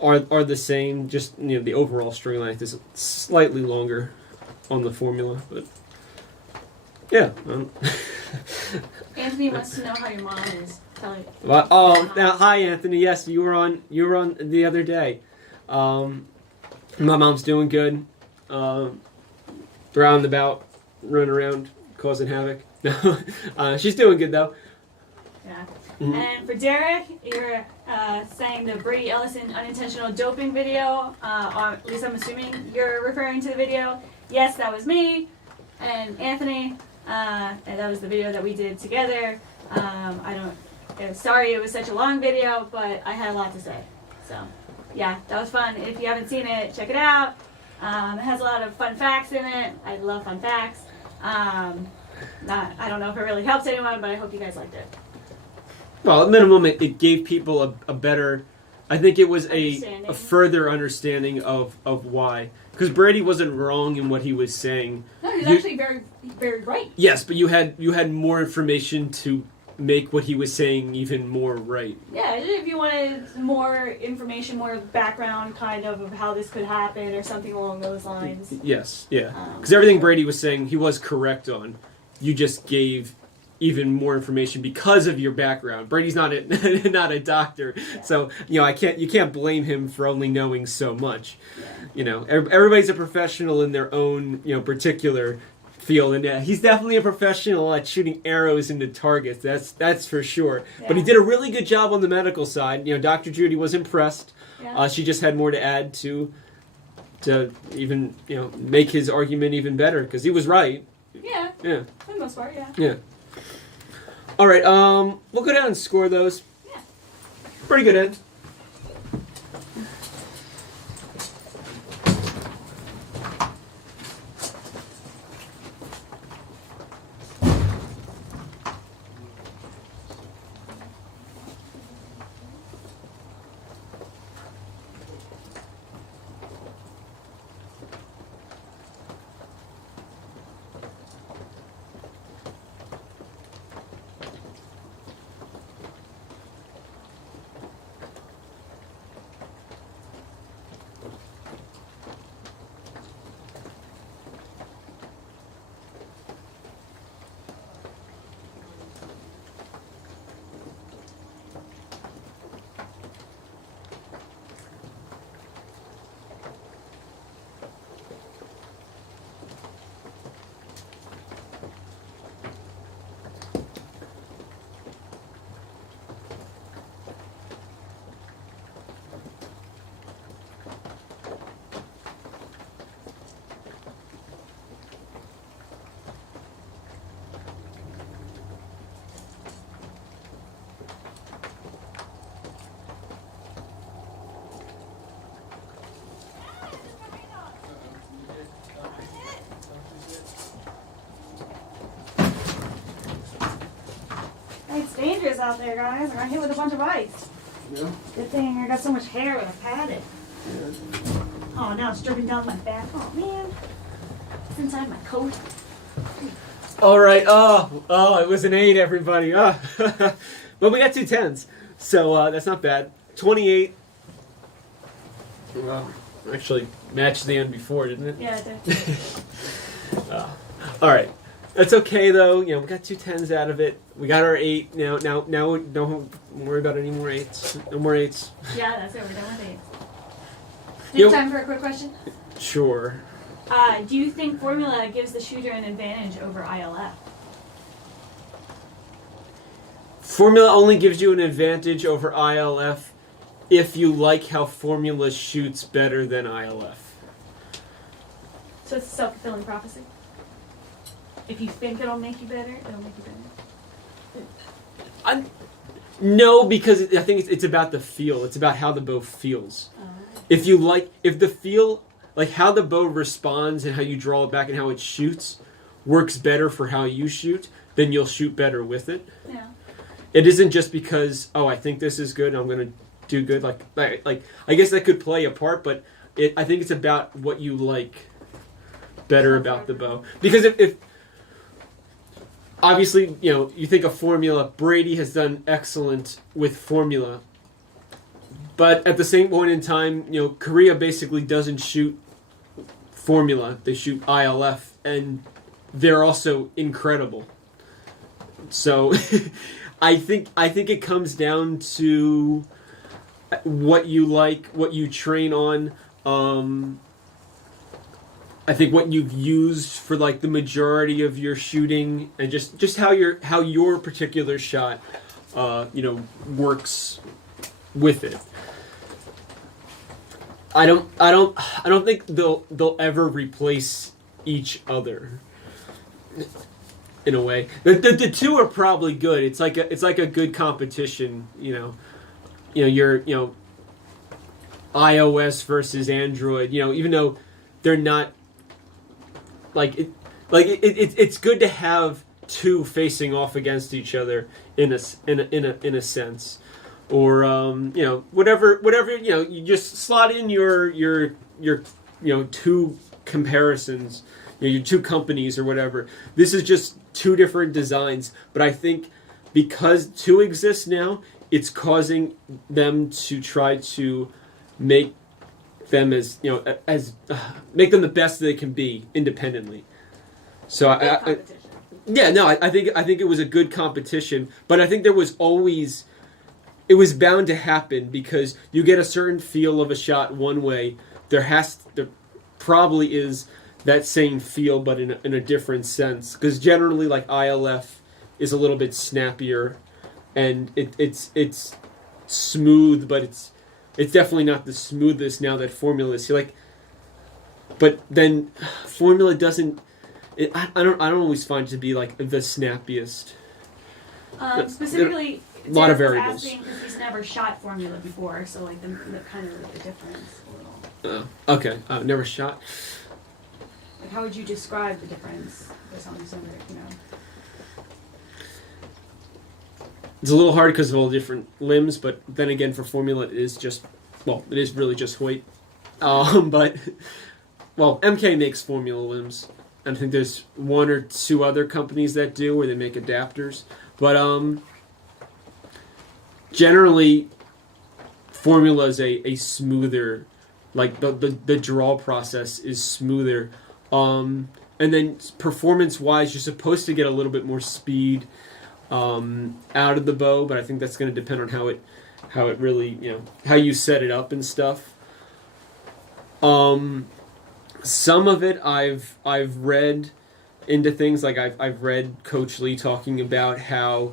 the same. Just the overall string length is slightly longer on the formula, but yeah. Anthony wants to know how your mom is. Now, hi Anthony. Yes, you were on the other day. My mom's doing good. Roundabout, running around, causing havoc. She's doing good though. Yeah. Mm-hmm. And for Derek, you're saying the Brady Ellison unintentional doping video. Or at least I'm assuming you're referring to the video. Yes, that was me. And Anthony, and that was the video that we did together. Sorry it was such a long video, but I had a lot to say. So, yeah, that was fun. If you haven't seen it, check it out. It has a lot of fun facts in it. I love fun facts. I don't know if it really helps anyone, but I hope you guys liked it. Well, at minimum, it gave people a better. I think it was a further understanding of why. Because Brady wasn't wrong in what he was saying. No, he was actually very, very right. Yes, but you had more information to make what he was saying even more right. Yeah, if you wanted more information, more background kind of how this could happen or something along those lines. Yes, yeah. Because everything Brady was saying, he was correct on. You just gave even more information because of your background. Brady's not a doctor, yeah. So you can't blame him for only knowing so much. Yeah. Everybody's a professional in their own particular field, and he's definitely a professional at shooting arrows into targets. That's for sure. Yeah. But he did a really good job on the medical side. Dr. Judy was impressed. Yeah. She just had more to add to even make his argument even better because he was right. Yeah. Yeah. For the most part, yeah. Yeah. All right. We'll go down and score those. Yeah. Pretty good, Ed. dangerous out there, guys. I got hit with a bunch of ice. Yeah. Good thing I got so much hair with a padded. Yeah. Oh, now it's dripping down my back. Oh, man. It's inside my coat. All right. Oh, it was an 8, everybody. But we got 2 10s, so that's not bad. 28. Well, actually matched the end before, didn't it? Yeah, it did. All right. That's okay though. You know, we got 2 10s out of it. We got our 8. Now, don't worry about any more 8s. No more 8s. Yeah, that's it. We're done with 8. Do Yep. you have time for a quick question? Sure. Do you think formula gives the shooter an advantage over ILF? Formula only gives you an advantage over ILF if you like how formula shoots better than ILF. So it's a self-fulfilling prophecy? If you think it'll make you better, it'll make you better? No, because I think it's about the feel. It's about how the bow feels. Oh. If the feel, like how the bow responds and how you draw it back and how it shoots, works better for how you shoot, then you'll shoot better with it. Yeah. It isn't just because, oh, I think this is good, I'm going to do good. Like I guess that could play a part, but I think it's about what you like better about the bow. Because if obviously, you know, you think of formula, Brady has done excellent with formula. But at the same point in time, you know, Korea basically doesn't shoot formula. They shoot ILF, and they're also incredible. So I think it comes down to what you like, what you train on. I think what you've used for like the majority of your shooting, and just how your particular shot, works with it. I don't think they'll ever replace each other. In a way, the two are probably good. It's like a good competition. Your iOS versus Android. Even though they're not it's good to have two facing off against each other in a sense, or whatever you just slot in your two comparisons, your two companies or whatever. This is just two different designs, but I think because two exist now, it's causing them to try to make them make them the best they can be independently. So I think it was a good competition, but I think it was bound to happen because you get a certain feel of a shot one way. There probably is that same feel, but in a different sense. Because generally, like ILF is a little bit snappier, and it's smooth, but it's definitely not the smoothest now that formula is. But then formula doesn't. I don't always find it to be like the snappiest. Specifically, a lot of Derek was variables. asking because he's never shot formula before, so like the kind of the difference a little. Okay, never shot. Like, how would you describe the difference for something similar? It's a little hard because of all the different limbs, but then again, for formula, it is really just Hoyt. But MK makes formula limbs, and I think there's one or two other companies that do where they make adapters. But generally, formula is a smoother, like the draw process is smoother. And then performance-wise, you're supposed to get a little bit more speed out of the bow, but I think that's going to depend on how it really, how you set it up and stuff. Some of it I've read into things, like I've read Coach Lee talking about how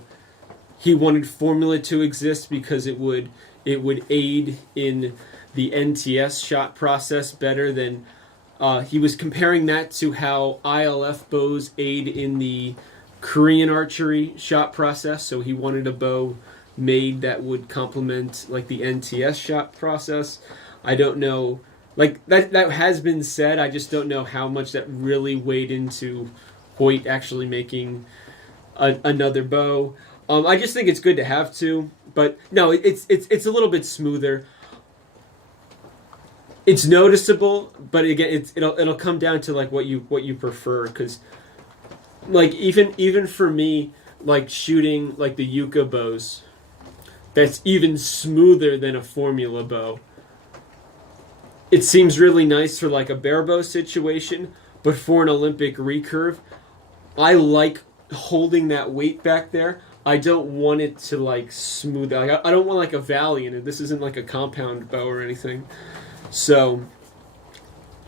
he wanted formula to exist because it would aid in the NTS shot process better than. He was comparing that to how ILF bows aid in the Korean archery shot process, so he wanted a bow made that would complement like the NTS shot process. I don't know, like that has been said. I just don't know how much that really weighed into Hoyt actually making another bow. I just think it's good to have two, but no, it's a little bit smoother. It's noticeable, but again, it'll come down to like what you prefer, because like even for me, like shooting like the Yucca bows, that's even smoother than a formula bow. It seems really nice for like a bare bow situation, but for an Olympic recurve, I like holding that weight back there. I don't want it to like smooth. Like I don't want like a valley in it. This isn't like a compound bow or anything. So,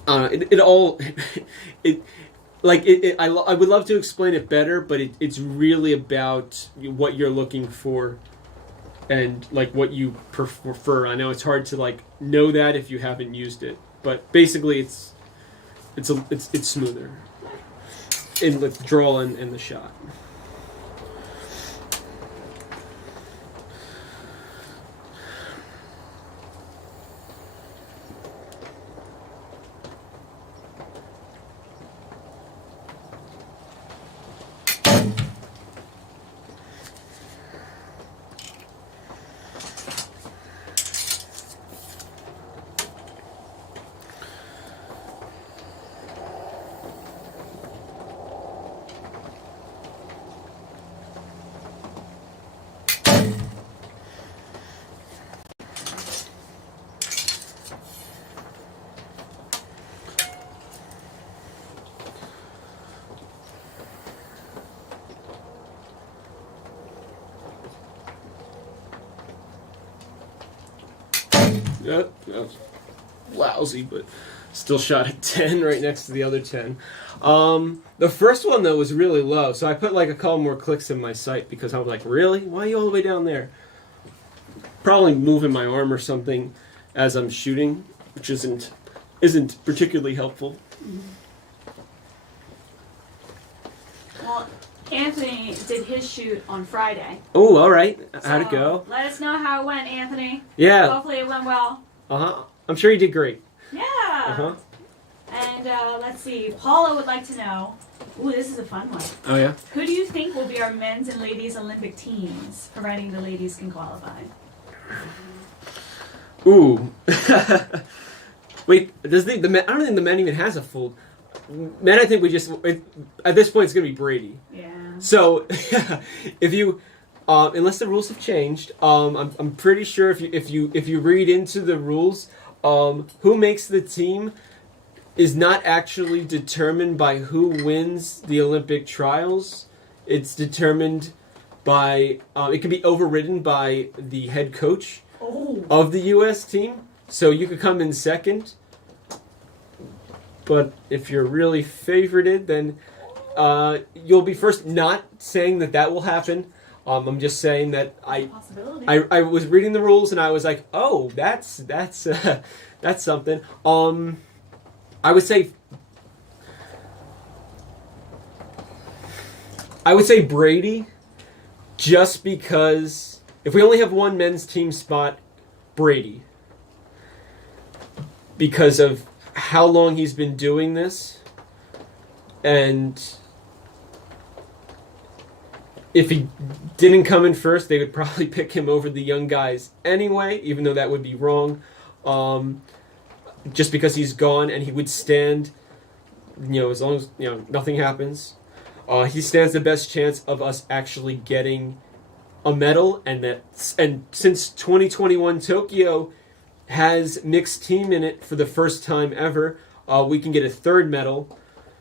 it all, I would love to explain it better, but it's really about what you're looking for and like what you prefer. I know it's hard to like know that if you haven't used it, but basically it's smoother in the draw and the shot. That was lousy, but still shot at 10 right next to the other 10. The first one, though, was really low, so I put like a couple more clicks in my sight because I was like, really? Why are you all the way down there? Probably moving my arm or something as I'm shooting, which isn't particularly helpful. Well, Anthony did his shoot on Friday. Oh, all right. So How'd it go? Let us know how it went, Anthony. Yeah. Hopefully it went well. Uh-huh. I'm sure you did great. Yeah. Uh-huh. And let's see. Paula would like to know. Ooh, this is a fun one. Oh, yeah? Who do you think will be our men's and ladies Olympic teams, providing the ladies can qualify? Ooh. Wait, I don't think the men even has a full... Men, I think we just... At this point, it's going to be Brady. Yeah. So, if you... unless the rules have changed, I'm pretty sure if you read into the rules, who makes the team is not actually determined by who wins the Olympic trials. It's determined by it can be overridden by the head coach of the U.S. team. So you could come in second, but if you're really favorited, then you'll be first. Not saying that will happen. I'm just saying that I was reading the rules and I was like, oh, that's something. I would say Brady, just because if we only have one men's team spot, Brady, because of how long he's been doing this, and if he didn't come in first, they would probably pick him over the young guys anyway, even though that would be wrong. Just because he's gone and he would stand, as long as, nothing happens. He stands the best chance of us actually getting a medal, and since 2021 Tokyo has mixed team in it for the first time ever, we can get a third medal,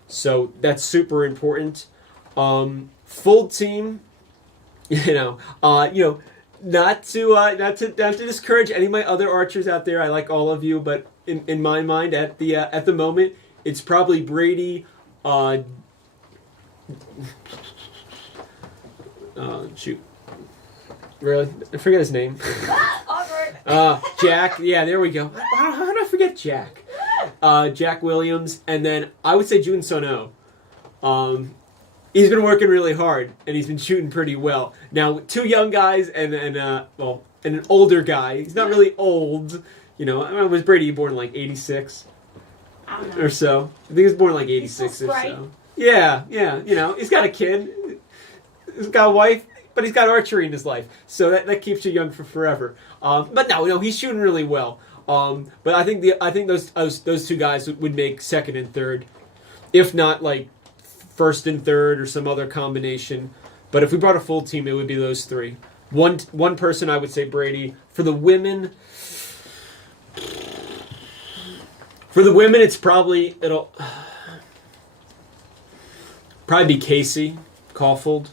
so that's super important. Full team, not to discourage any of my other archers out there. I like all of you, but in my mind, at the moment, it's probably Brady. Shoot, really? I forget his name. Awkward. Jack. Yeah, there we go. How did I forget Jack? Jack Williams, and then I would say Jun Sono. He's been working really hard, and he's been shooting pretty well. Now, two young guys and an older guy. He's not really old. Was Brady born in like 86 I don't know. or so? I think he was born in like 86 or so. Yeah. He's got a kid. He's got a wife. but he's got archery in his life, so that keeps you young for forever. But no, he's shooting really well. But I think those two guys would make second and third, if not like first and third or some other combination. But if we brought a full team, it would be those three. One person, I would say Brady. For the women, it's it'll probably be Casey Caulfield.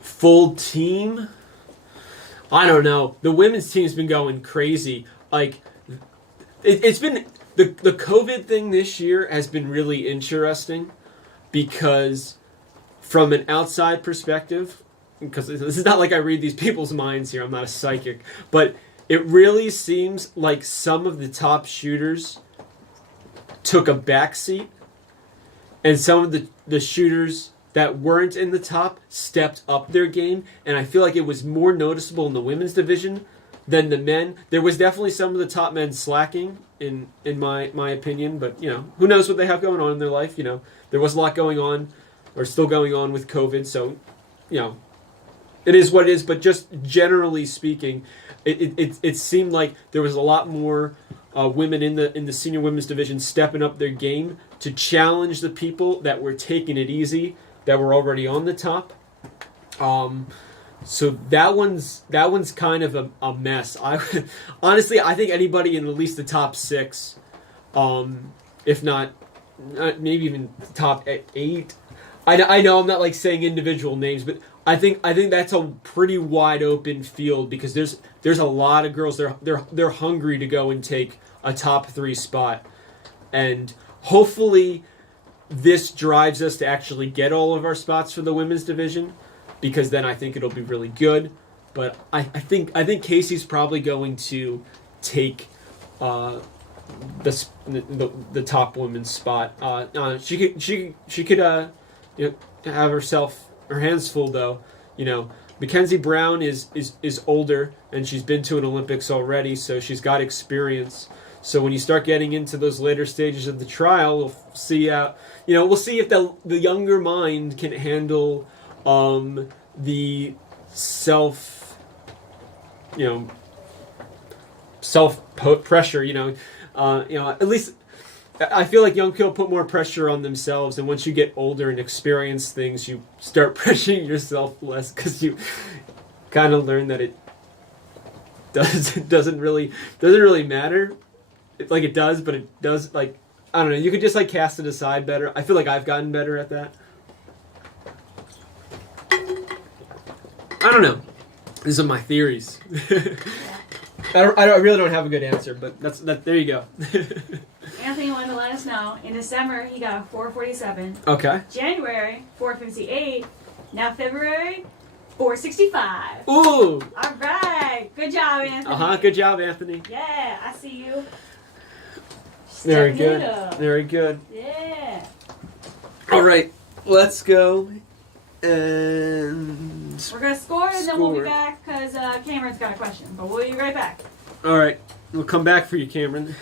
Full team, I don't know. The women's team's been going crazy. Like, it's been the COVID thing this year has been really interesting because from an outside perspective, because this is not like I read these people's minds here. I'm not a psychic, but it really seems like some of the top shooters took a backseat, and some of the shooters that weren't in the top stepped up their game, and I feel like it was more noticeable in the women's division than the men. There was definitely some of the top men slacking, in my opinion, but who knows what they have going on in their life. There was a lot going on, or still going on with COVID, so it is what it is. But just generally speaking, it seemed like there was a lot more women in the senior women's division stepping up their game to challenge the people that were taking it easy, that were already on the top. So that one's kind of a mess. Honestly, I think anybody in at least the top 6, if not maybe even top 8. I know I'm not like saying individual names, but I think that's a pretty wide open field because there's a lot of girls. They're hungry to go and take a top 3 spot, and hopefully this drives us to actually get all of our spots for the women's division, because then I think it'll be really good. But I think Casey's probably going to take the top women's spot. She could have her hands full though. Mackenzie Brown is older, and she's been to an Olympics already, so she's got experience. So when you start getting into those later stages of the trial, we'll see. We'll see if the younger mind can handle the self pressure. At least I feel like young people put more pressure on themselves, and once you get older and experience things, you start pressuring yourself less because you kind of learn that it doesn't really matter. Like it does, but it does, like, I don't know, you could just like cast it aside better. I feel like I've gotten better at that. I don't know. These are my theories. I really don't have a good answer, but there you go. Anthony wanted to let us know. In December, he got a 447. Okay. January, 458. Now February, 465. Ooh. All right. Good job, Anthony. Good job, Anthony. Yeah, I see you. Very Stepping good. it up. Very good. Yeah. All right. Let's go. And We're going to score, and then we'll be back because Cameron's got a question. But we'll be right back. All right. We'll come back for you, Cameron.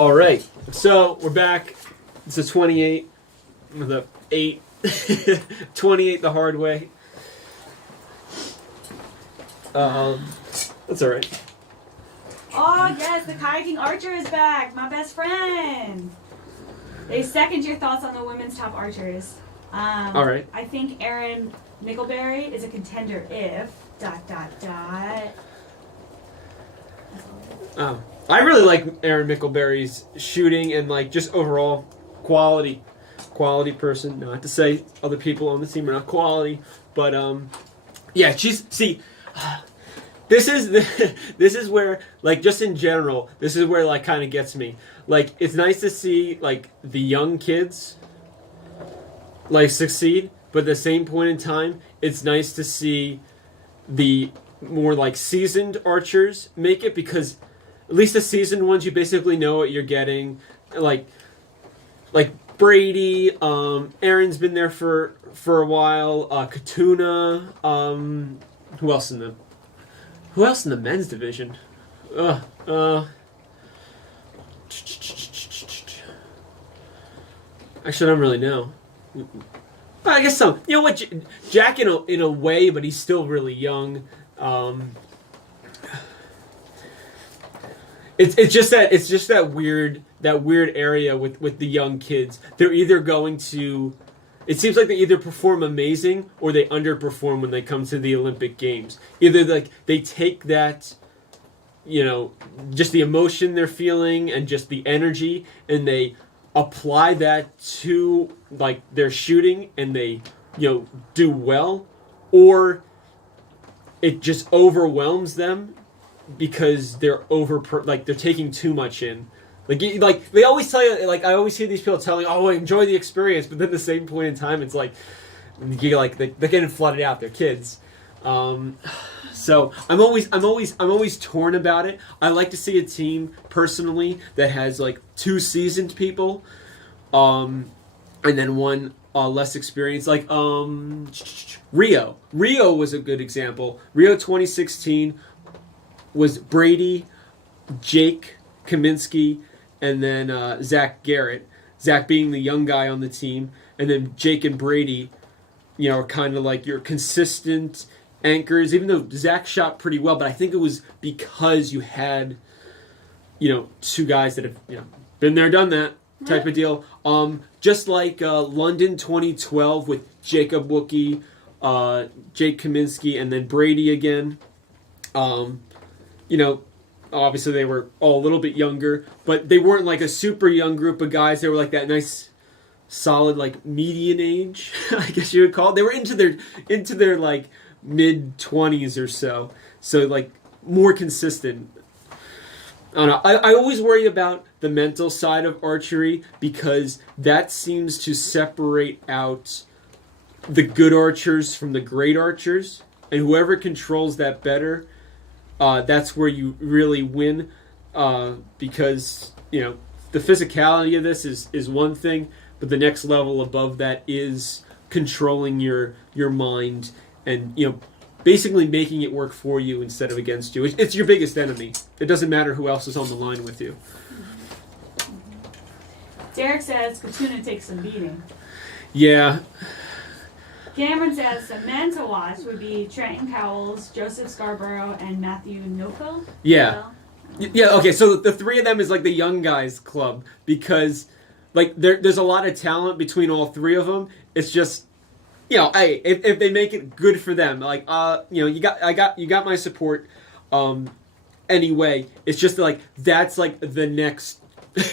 All right, so we're back. It's a 28 with a 8. 28 the hard way. That's all right. Oh yes, the kayaking archer is back. My best friend. They second your thoughts on the women's top archers. All right. I think Erin Mickelberry is a contender if ... Oh, I really like Erin Mickelberry's shooting and like just overall quality person. Not to say other people on the team are not quality, but yeah, she's this is where like just in general, this is where like kind of gets me. Like it's nice to see like the young kids like succeed, but at the same point in time, it's nice to see the more like seasoned archers make it, because at least the seasoned ones, you basically know what you're getting. Like Brady, Aaron's been there for a while. Katuna, who else in the men's division? Actually, I don't really know. I guess so. You know what, Jack in a way, but he's still really young. It's just that weird area with the young kids. They're either going to, it seems like they either perform amazing or they underperform when they come to the Olympic Games. Either like they take that, you know, just the emotion they're feeling and just the energy, and they apply that to like their shooting and they, you know, do well, or it just overwhelms them because they're they're taking too much in. Like they always tell you, like I always hear these people telling, "Oh, enjoy the experience," but then at the same point in time, it's like they're getting flooded out. They're kids. So I'm always torn about it. I like to see a team personally that has like 2 seasoned people, and then one less experienced. Like Rio. Rio was a good example. Rio 2016 was Brady, Jake Kaminsky, and then Zach Garrett. Zach being the young guy on the team, and then Jake and Brady, you know, are kind of like your consistent anchors, even though Zach shot pretty well, but I think it was because you had, you know, 2 guys that have, you know, been there, done that type of deal. Just like London 2012 with Jacob Wookie, Jake Kaminsky, and then Brady again. You know, obviously they were all a little bit younger, but they weren't like a super young group of guys. They were like that nice, solid, like median age, I guess you would call it. They were into their like mid-20s or so. So, like, more consistent. I don't know. I always worry about the mental side of archery because that seems to separate out the good archers from the great archers. And whoever controls that better, that's where you really win. Because, you know, the physicality of this is one thing, but the next level above that is controlling your mind and, you know, basically making it work for you instead of against you. It's your biggest enemy. It doesn't matter who else is on the line with you. Derek says Katuna takes some beating. Yeah. Cameron says the men to watch would be Trenton Cowles, Joseph Scarborough, and Matthew Noko. Yeah. Yeah, okay, so the 3 of them is like the young guys club because like there's a lot of talent between all 3 of them. It's just, you know, hey, if they make it, good for them. Like, you know, you got my support. Anyway, it's just like that's like the next.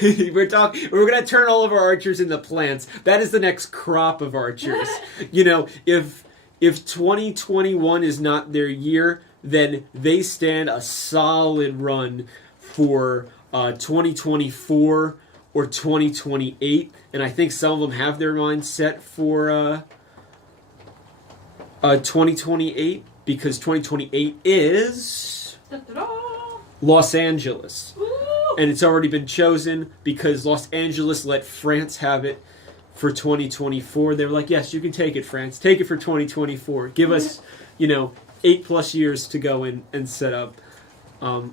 We're gonna turn all of our archers into plants. That is the next crop of archers. You know, if 2021 is not their year, then they stand a solid run for 2024 or 2028, and I think some of them have their minds set for 2028 because 2028 is Los Angeles. And it's already been chosen because Los Angeles let France have it for 2024. They were like, yes, you can take it, France. Take it for 2024. Give us, you know, 8+ years to go and set up.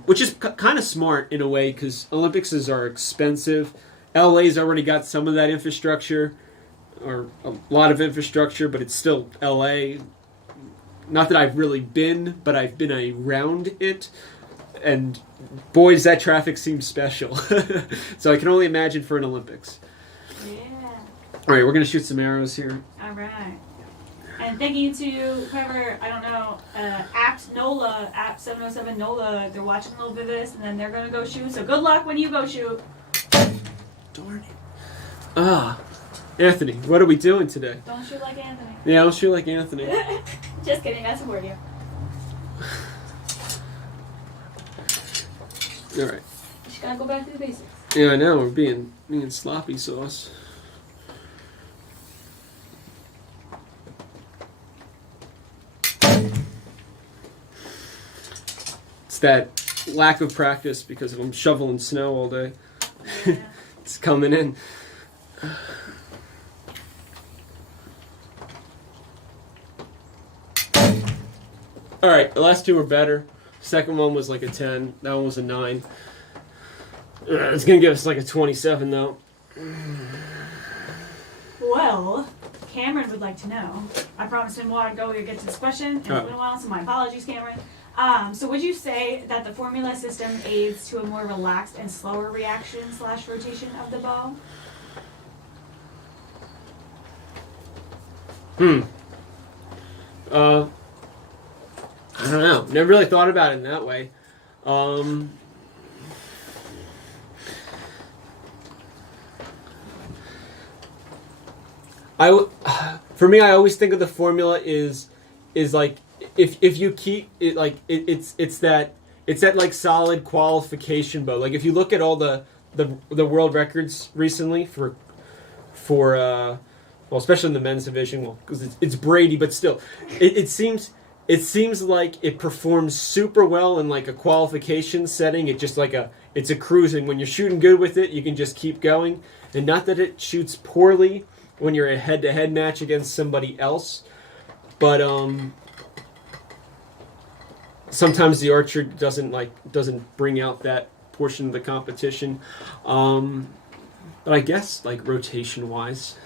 which is kind of smart in a way because Olympics are expensive. LA's already got some of that infrastructure, or a lot of infrastructure, but it's still LA. Not that I've really been, but I've been around it. And boy, does that traffic seem special. So I can only imagine for an Olympics. Yeah. All right, we're going to shoot some arrows here. All right. And thank you to whoever, I don't know, App 707 NOLA. They're watching a little bit of this, and then they're going to go shoot. So good luck when you go shoot. Darn it. Anthony, what are we doing today? Don't shoot like Anthony. Yeah, don't shoot like Anthony. Just kidding, that's a word, you. All right. You just gotta go back to the basics. Yeah, I know. We're being sloppy sauce. It's that lack of practice because I'm shoveling snow all day. Yeah. It's coming in. All right, the last two were better. Second one was like a 10. That one was a 9. It's going to give us like a 27, though. Well, Cameron would like to know. I promised him a while ago we would get to this question. It's been a while, so my apologies, Cameron. So would you say that the formula system aids to a more relaxed and slower reaction / rotation of the bow? I don't know. Never really thought about it in that way. For me, I always think of the formula is like if you keep it like it's that like solid qualification bow. Like if you look at all the world records recently for well, especially in the men's division, well, because it's Brady, but still, it seems like it performs super well in like a qualification setting. It's a cruising. When you're shooting good with it, you can just keep going. And not that it shoots poorly when you're a head-to-head match against somebody else, but sometimes the archer doesn't bring out that portion of the competition. But I guess like rotation-wise,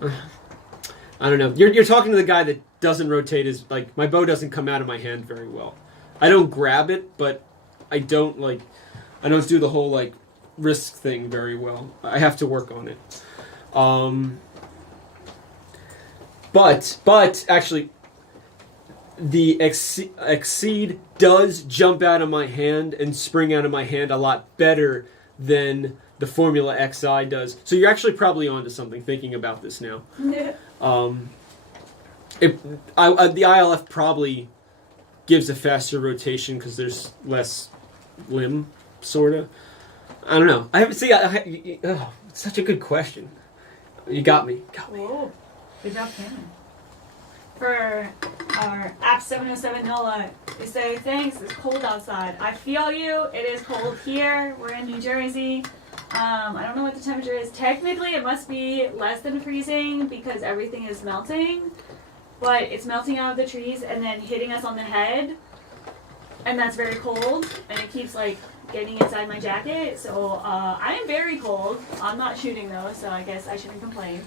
I don't know. You're talking to the guy that doesn't rotate as like my bow doesn't come out of my hand very well. I don't grab it, but I don't do the whole like wrist thing very well. I have to work on it. But actually, the Exceed does jump out of my hand and spring out of my hand a lot better than the Formula XI does. So you're actually probably onto something thinking about this now. The ILF probably gives a faster rotation because there's less limb, sort of. I don't know. It's such a good question. You got me. Whoa. Good job, Cameron. For our App 707 NOLA, they say, thanks, it's cold outside. I feel you. It is cold here. We're in New Jersey. I don't know what the temperature is. Technically, it must be less than freezing because everything is melting. But it's melting out of the trees and then hitting us on the head. And that's very cold. And it keeps, like, getting inside my jacket. So I am very cold. I'm not shooting, though, so I guess I shouldn't complain.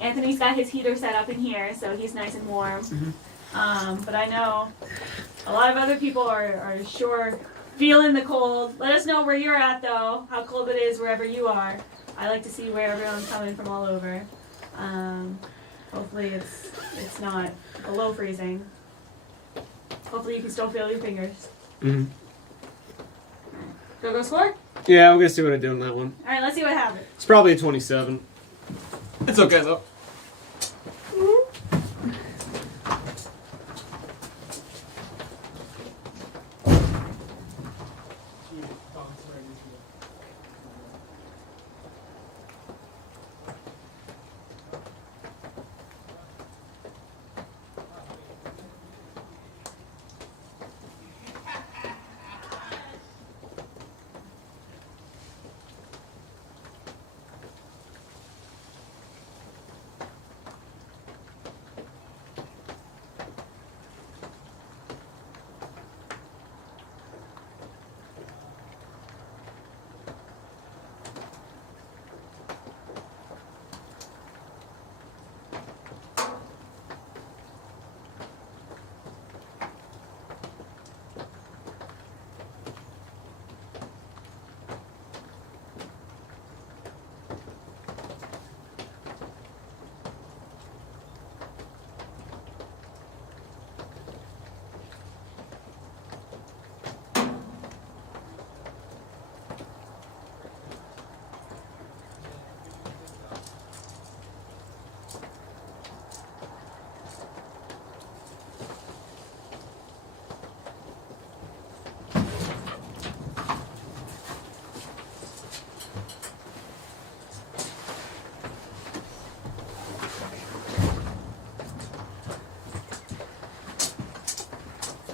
Anthony's got his heater set up in here, so he's nice and warm. Mm-hmm. But I know a lot of other people are sure feeling the cold. Let us know where you're at, though, how cold it is wherever you are. I like to see where everyone's coming from all over. Hopefully it's not below freezing. Hopefully you can still feel your fingers. Mm-hmm. Go score? Yeah, we're going to see what I do on that one. All right, let's see what happens. It's probably a 27. It's okay, though.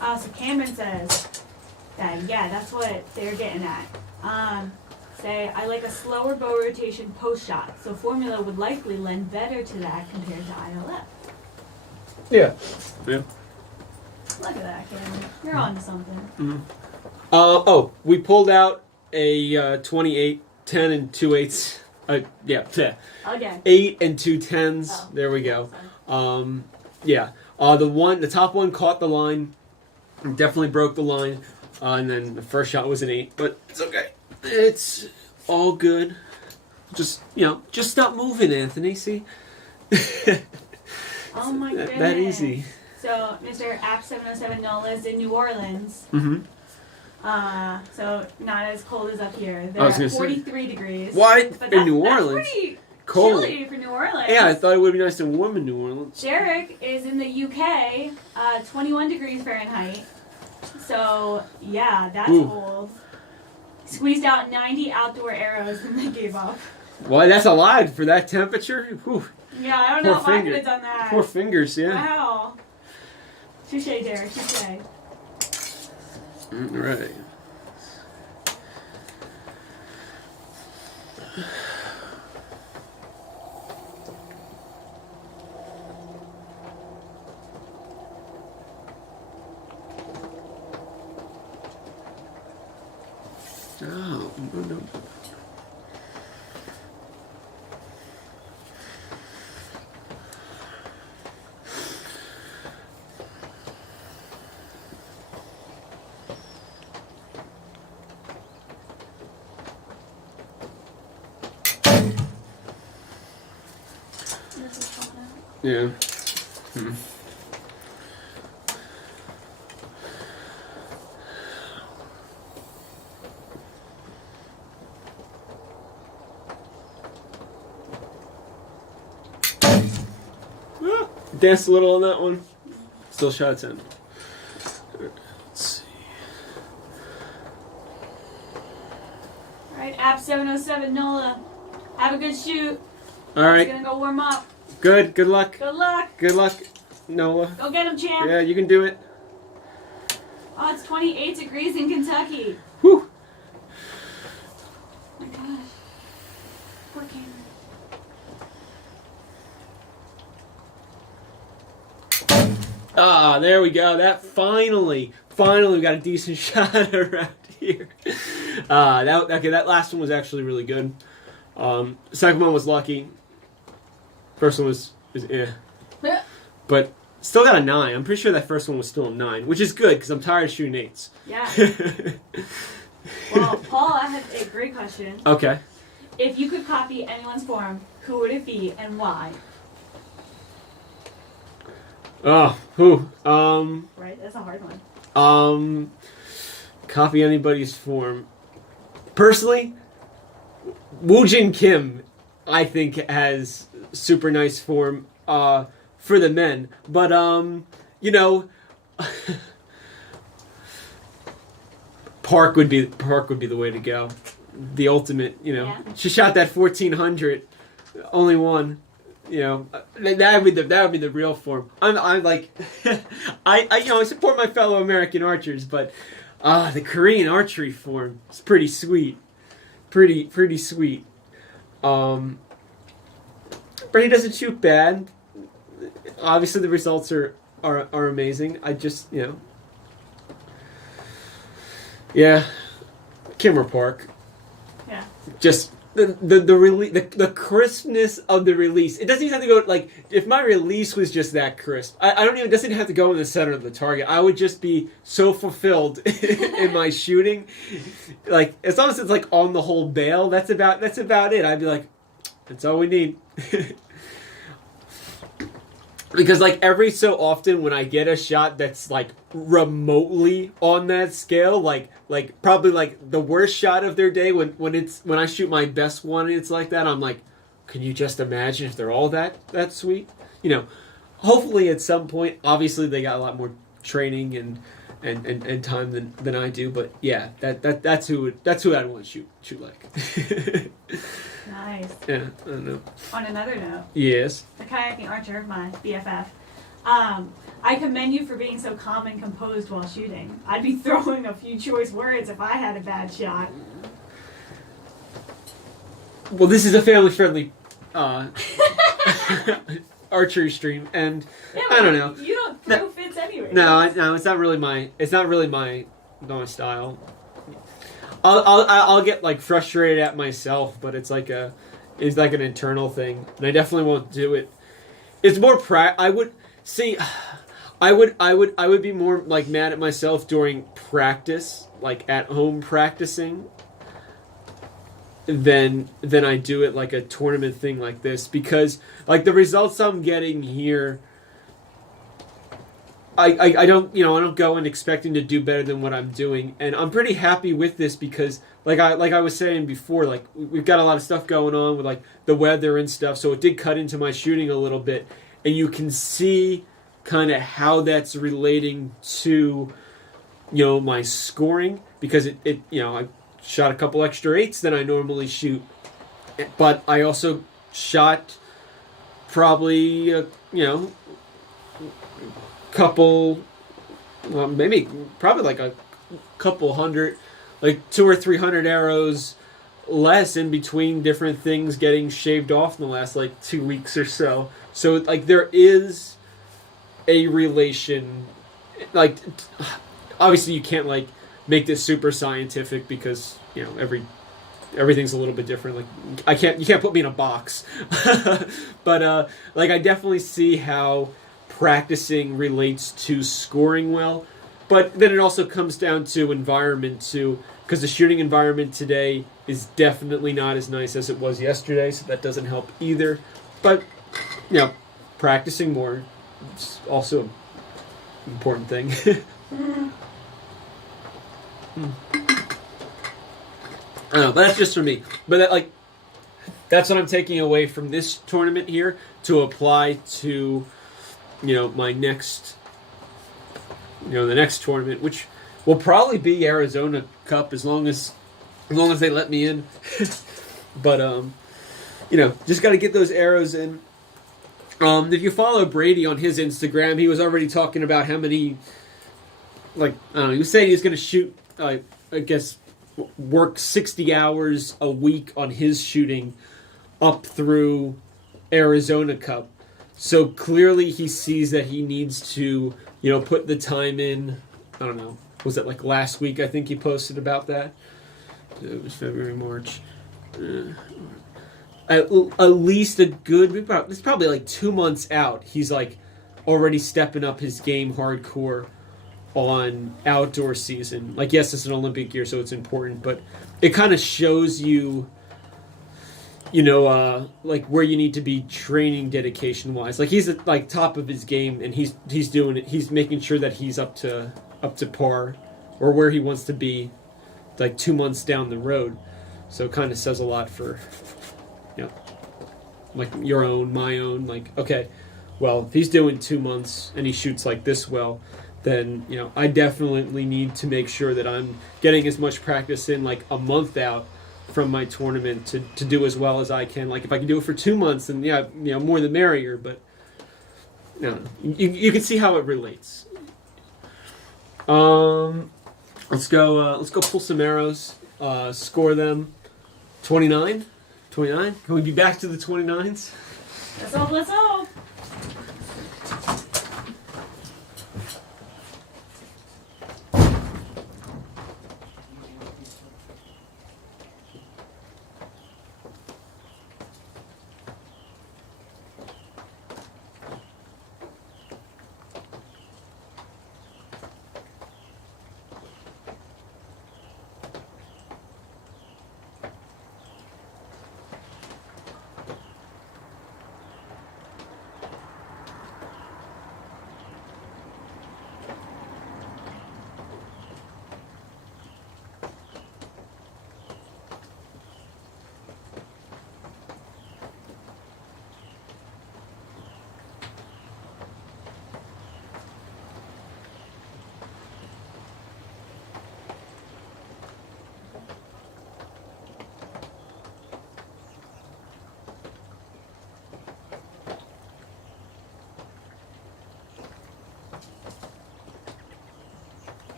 So Cameron says that, yeah, that's what they're getting at. Say, I like a slower bow rotation post shot, so formula would likely lend better to that compared to ILF. Yeah. Yeah. Look at that, Cameron. You're on to something. Mm-hmm. We pulled out a 28, 10 and 2/8. Yeah. Again. 8 and 2 10s. Oh. There we go. Yeah. The top one caught the line. Definitely broke the line. And then the first shot was an 8, but it's okay. It's all good. Just stop moving, Anthony. See? Oh my goodness. That easy. So, Mr. App 707 lives in New Orleans. Mm-hmm. So not as cold as up here. I They're was at gonna 43 degrees. What? But In New that's Orleans? pretty Cold. chilly for New Orleans. Yeah, I thought it would be nice and warm in New Orleans. Derek is in the UK, 21 degrees Fahrenheit. So, yeah, that's cold. Squeezed out 90 outdoor arrows and they gave up. Well, that's a lot for that temperature. Whew. Yeah, I don't know if I could have done that. Poor fingers, yeah. Wow. Touche, Derek, touche. All right. Oh, no. Yeah. Hmm. Danced a little on that one. Still shot 10. Let's see. Alright, App 707 Nola. Have a good shoot. Alright. He's gonna go warm up. Good luck. Good luck. Good luck, Noah. Go get him, champ. Yeah, you can do it. Oh, it's 28 degrees in Kentucky. Whew. Oh my gosh. Poor Cameron. Ah, there we go. That finally we got a decent shot around here. That last one was actually really good. Second one was lucky. First one was but still got a 9. I'm pretty sure that first one was still a 9, which is good because I'm tired of shooting 8s. Yeah. Well, Paul, I have a great question. Okay. If you could copy anyone's form, who would it be and why? Oh, who? Right, that's a hard one. Copy anybody's form. Personally, Woojin Kim, I think, has super nice form for the men. But Park would be the way to go. The ultimate, Yeah. She shot that 1400, only one. That would be the real form. I'm like, I support my fellow American archers, but the Korean archery form is pretty sweet, pretty sweet. Brady doesn't shoot bad. Obviously, the results are amazing. I just yeah, Kimmer Park. Yeah. Just. The crispness of the release. It doesn't even have to go like if my release was just that crisp. It doesn't have to go in the center of the target. I would just be so fulfilled in my shooting. Like as long as it's like on the whole bail, that's about it. I'd be like, that's all we need. Because like every so often when I get a shot that's like remotely on that scale, like probably like the worst shot of their day when I shoot my best one and it's like that, I'm like, can you just imagine if they're all that sweet? Hopefully at some point, obviously they got a lot more training and time than I do, but yeah, that's who I'd want to shoot like. Nice. Yeah, I don't know. On another note. Yes. The kayaking archer, my BFF, I commend you for being so calm and composed while shooting. I'd be throwing a few choice words if I had a bad shot. Well, this is a family-friendly archery stream, and Yeah, I don't know. You don't throw fits anyway. No, it's not really my style. I'll get like frustrated at myself, but it's like an internal thing, and I definitely won't do it. It's more I would be more like mad at myself during practice, like at home practicing, than I do it like a tournament thing like this, because like the results I'm getting here, I don't go in expecting to do better than what I'm doing, and I'm pretty happy with this because like I was saying before, like we've got a lot of stuff going on with like the weather and stuff, so it did cut into my shooting a little bit, and you can see kind of how that's relating to my scoring, because it I shot a couple extra 8s than I normally shoot, but I also shot probably couple, well, maybe probably like a couple hundred, like 200 or 300 arrows less in between different things getting shaved off in the last like 2 weeks or so. So like there is a relation. Like obviously you can't like make this super scientific because everything's a little bit different. Like you can't put me in a box. But like I definitely see how practicing relates to scoring well, but then it also comes down to environment too, because the shooting environment today is definitely not as nice as it was yesterday, so that doesn't help either. But practicing more is also an important thing. I don't know, but that's just for me. But that's what I'm taking away from this tournament here to apply to my next, the next tournament, which will probably be Arizona Cup as long as they let me in. But just got to get those arrows in. If you follow Brady on his Instagram, he was already talking about how many, like, I don't know, he was saying he's going to shoot, I guess, work 60 hours a week on his shooting up through Arizona Cup. So clearly he sees that he needs to, put the time in. I don't know. Was it like last week? I think he posted about that. It was February, March. At least a good, it's probably like 2 months out. He's like already stepping up his game hardcore on outdoor season. Like, yes, it's an Olympic year, so it's important, but it kind of shows you, like where you need to be training dedication wise. Like he's at like top of his game, and he's doing it. He's making sure that he's up to par, or where he wants to be, like 2 months down the road. So it kind of says a lot for, like my own. Like, okay, well, if he's doing 2 months and he shoots like this well, then I definitely need to make sure that I'm getting as much practice in like a month out from my tournament to do as well as I can. Like if I can do it for 2 months, then more the merrier. But you can see how it relates. Let's go pull some arrows. Score them. 29. Can we be back to the 29s? Let's hope.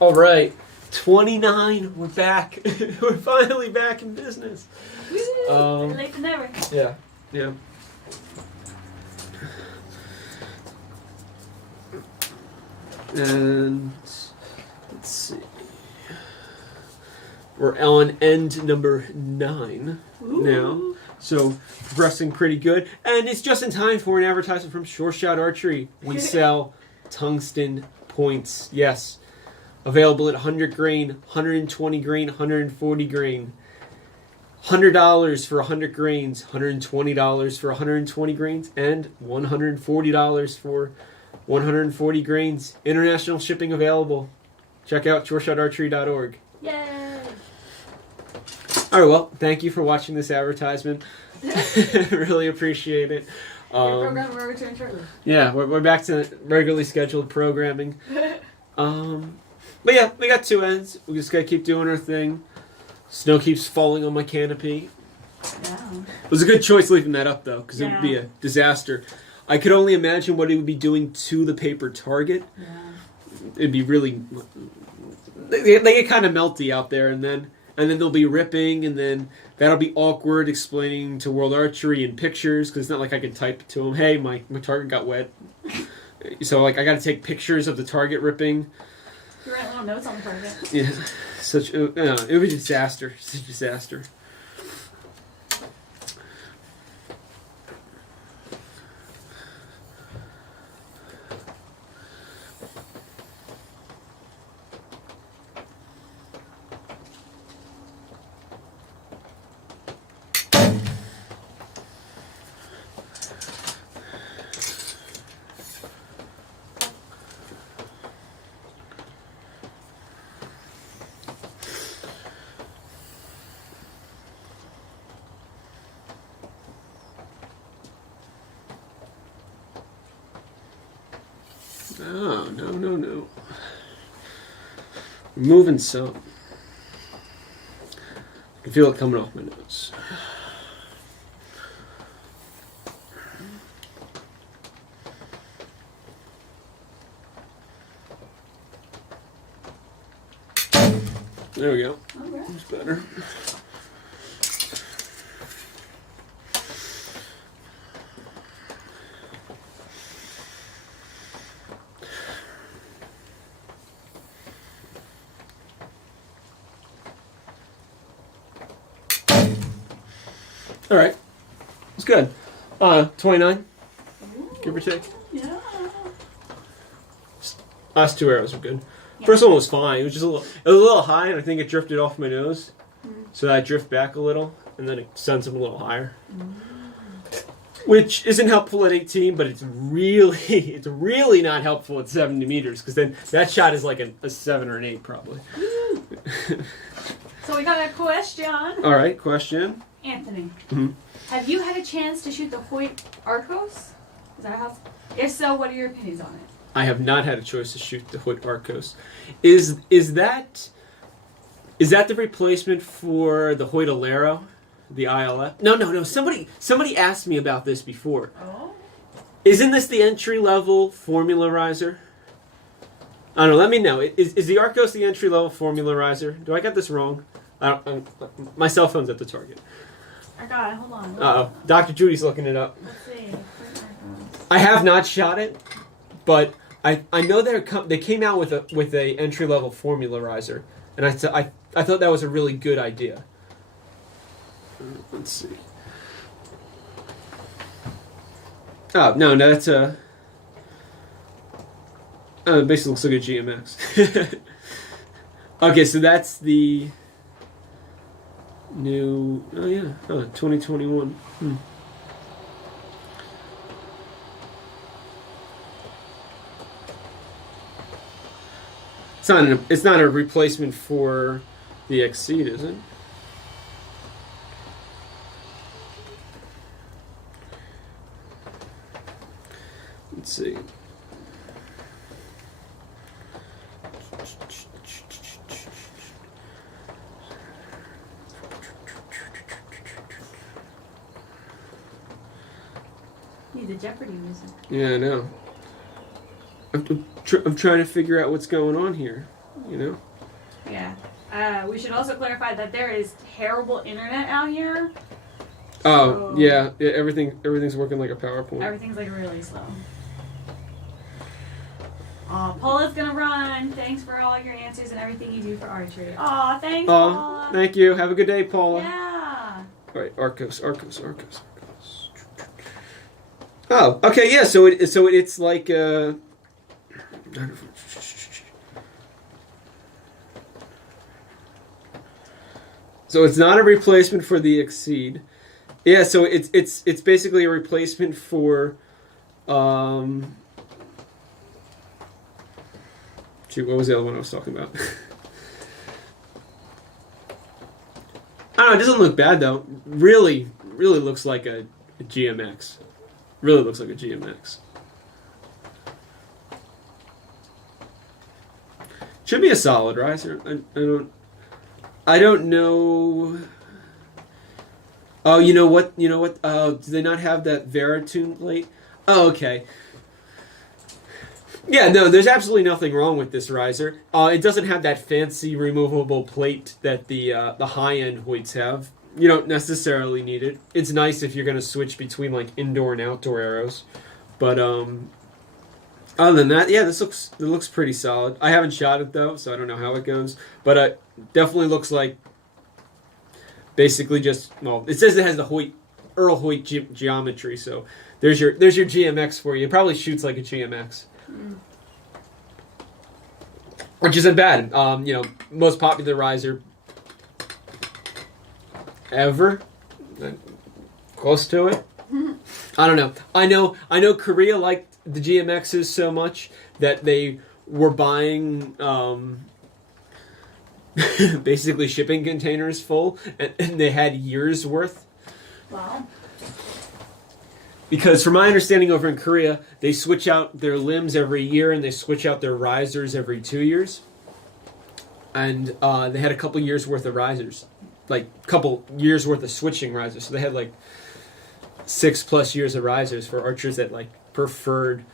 All right, 29. We're back. We're finally back in business. Woo! Late than never. Yeah, yeah. And let's see. We're on end number 9 now. So progressing pretty good. And it's just in time for an advertisement from Sure Shot Archery. We sell tungsten points. Yes. Available at 100 grain, 120 grain, 140 grain. $100 for 100 grains, $120 for 120 grains, and $140 for 140 grains. International shipping available. Check out sureshotarchery.org. Yay! All right, well, thank you for watching this advertisement. Really appreciate it. Your program will return shortly. Yeah, we're back to regularly scheduled programming. But yeah, we got 2 ends. We just gotta keep doing our thing. Snow keeps falling on my canopy. Yeah. It was a good choice leaving that up, though, because it would be a disaster. I could only imagine what it would be doing to the paper target. Yeah. It'd be really... They get kind of melty out there, and then they'll be ripping, and then that'll be awkward explaining to World Archery in pictures, because it's not like I can type to them, hey, my target got wet. So, like, I got to take pictures of the target ripping. You write little notes on the target. Yeah, it would be a disaster. It's a disaster. Oh, no. We're moving some. I can feel it coming off my nose. There we go. Okay. That's better. All right, it's good. 29, give or take. Yeah. Last 2 arrows were good. Yeah. First one was fine. It was just a little high, and I think it drifted off my nose, so I drift back a little, and then it sends them a little higher, which isn't helpful at 18, but it's really not helpful at 70 meters, because then that shot is like a 7 or an 8 probably. So we got a question. All right, question. Anthony, Mm-hmm. have you had a chance to shoot the Hoyt Arcos? Is that how? If so, what are your opinions on it? I have not had a choice to shoot the Hoyt Arcos. Is that the replacement for the Hoyt Alero, the ILF? No. Somebody asked me about this before. Oh. Isn't this the entry level formula riser? I don't know. Let me know. Is the Arcos the entry level formula riser? Do I get this wrong? My cell phone's at the target. I got it. Hold on. Uh-oh. Dr. Judy's looking it up. Let's see. I have not shot it, but I know they came out with a entry level formula riser, and I thought that was a really good idea. Let's see. Oh no, that's a. Oh, it basically looks like a GMX. Okay, so that's the new. Oh yeah, 2021. It's not a replacement for the Exceed, is it? Let's see. Need the Jeopardy music. Yeah, I know. I'm trying to figure out what's going on here, you know? Yeah. We should also clarify that there is terrible internet out here. Oh, So yeah, everything's working like a PowerPoint. everything's like really slow. Paula's gonna run. Thanks for all your answers and everything you do for archery. Aw, thanks, Paula. Thank you. Have a good day, Paula. Yeah. All right, Arcos. Oh, okay, yeah. So it's like so it's not a replacement for the Exceed. Yeah, so it's basically a replacement for shoot, what was the other one I was talking about? I don't know, it doesn't look bad though. Really looks like a GMX. Really looks like a GMX. Should be a solid riser. I don't know. Oh, you know what? Do they not have that Veritune plate? Oh, okay. Yeah, no, there's absolutely nothing wrong with this riser. It doesn't have that fancy removable plate that the high-end Hoyts have. You don't necessarily need it. It's nice if you're going to switch between like indoor and outdoor arrows. But other than that, yeah, it looks pretty solid. I haven't shot it though, so I don't know how it goes. But it definitely looks like basically just, well, it says it has the Earl Hoyt geometry, so there's your GMX for you. It probably shoots like a GMX. Which isn't bad. Most popular riser ever. Close to it. I don't know. I know Korea liked the GMXs so much that they were buying basically shipping containers full, and they had years worth. Wow. Because from my understanding over in Korea, they switch out their limbs every year and they switch out their risers every 2 years. And they had a couple years worth of risers. Like, couple years worth of switching risers. So they had like 6+ years of risers for archers that like preferred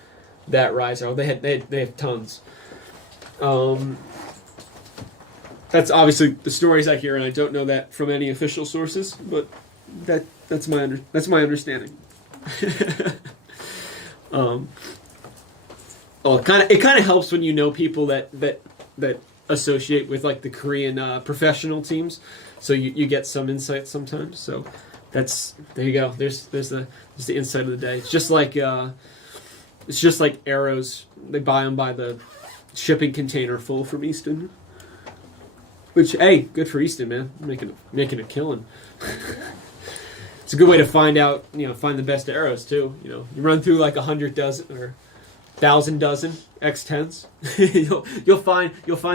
that riser. Oh, they have tons. That's obviously the stories I hear, and I don't know that from any official sources, but that's my understanding. It kind of helps when you know people that associate with like the Korean professional teams, so you get some insight sometimes. So there you go. There's the insight of the day. It's just like arrows. They buy them by the shipping container full from Easton. Which, hey, good for Easton, man. Making a killing. It's a good way to find the best arrows too. You run through like 100 dozen or 1,000 dozen X10s. you'll find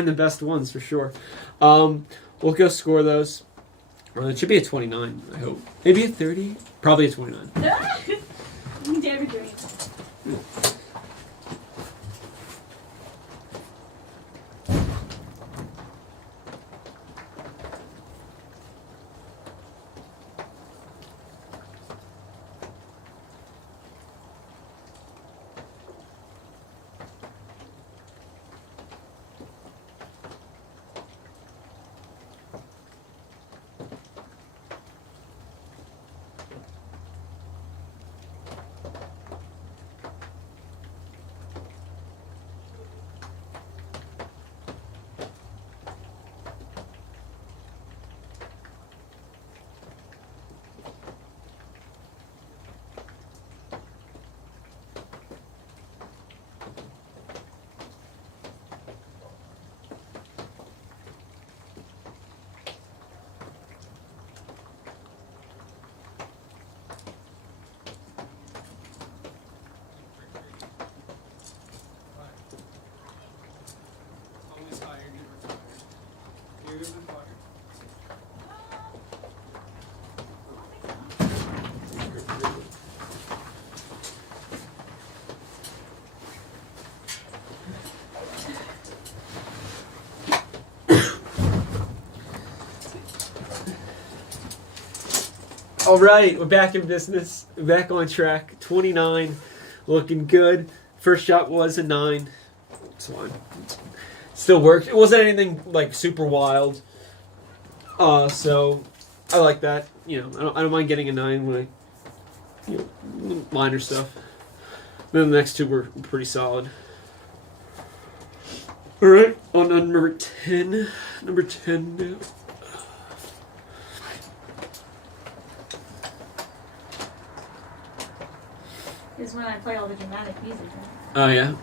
the best ones for sure. We'll go score those. It should be a 29, I hope. Maybe a 30. Probably a 29. Damn it. All right, we're back in business. We're back on track. 29, looking good. First shot was a 9. It's fine. Still worked. It wasn't anything like super wild. So I like that. You know, I don't mind getting a 9 when minor stuff. Then the next two were pretty solid. All right, on number 10. Number 10 now. This is when I play all the dramatic music. Right? Oh, yeah?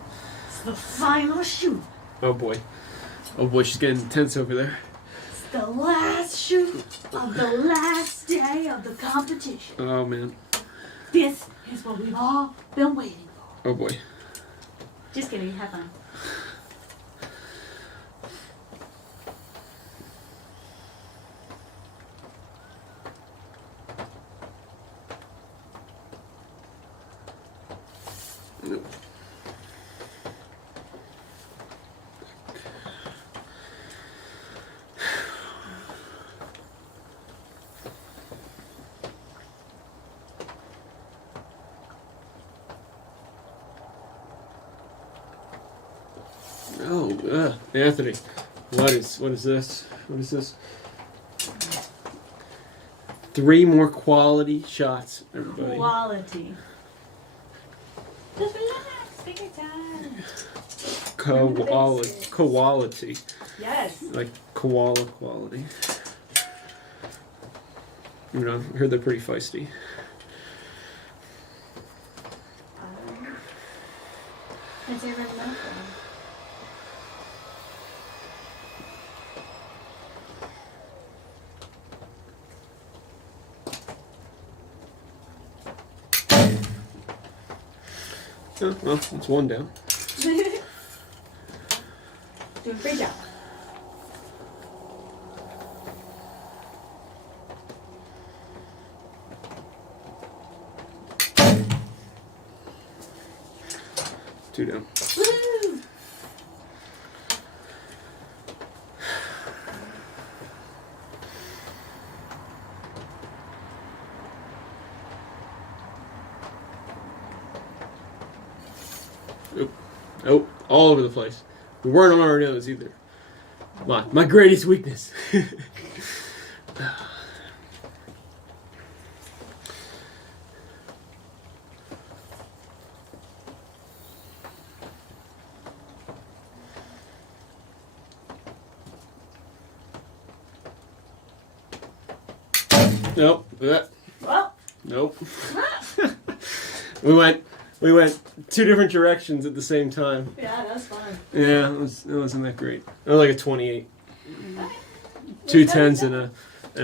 It's the final shoot. Oh, boy. Oh, boy, she's getting intense over there. It's the last shoot of the last day of the competition. Oh, man. This is what we've all been waiting for. Oh, boy. Just kidding. Have fun. Nope. Oh, Anthony, what is this? What is this? 3 more quality shots, everybody. Quality. Just relax. Take your time. Quality. Yes. Like koala quality. You know, I heard they're pretty feisty. It's a red mountain. Oh, well, it's 1 down. Doing a great job. Two down. Woo! Oh, all over the place. We weren't on our nose either. My greatest weakness. Nope. Well. Nope. We went 2 different directions at the same time. Yeah, that's fun. Yeah, it wasn't that great. It was like a 28. 2 10s and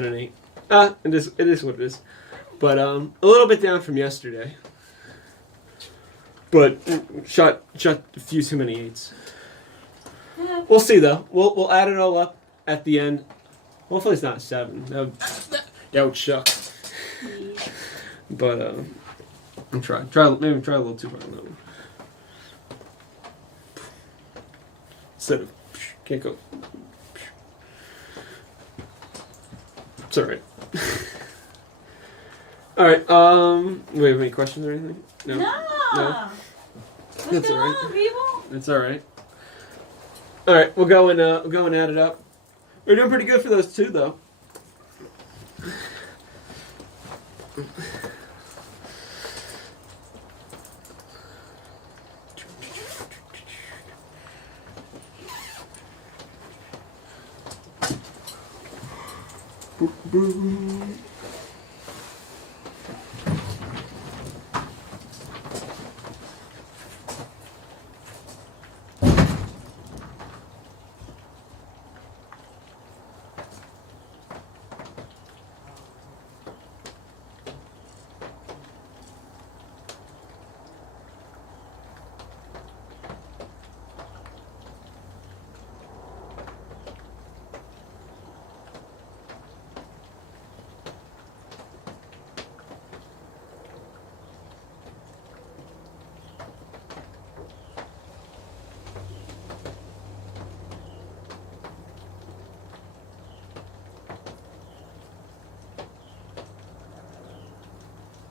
an 8. It is what it is. But a little bit down from yesterday. But shot a few too many 8s. Yeah. We'll see though. We'll add it all up at the end. Hopefully it's not 7. That would suck. Yeah. But I'm trying. Maybe try a little too hard on that one. Instead of can't go. It's all right. All right. Do we have any questions or anything? No. No. What's going on, people? It's all right. All right. We'll go and add it up. We're doing pretty good for those 2 though. Boom.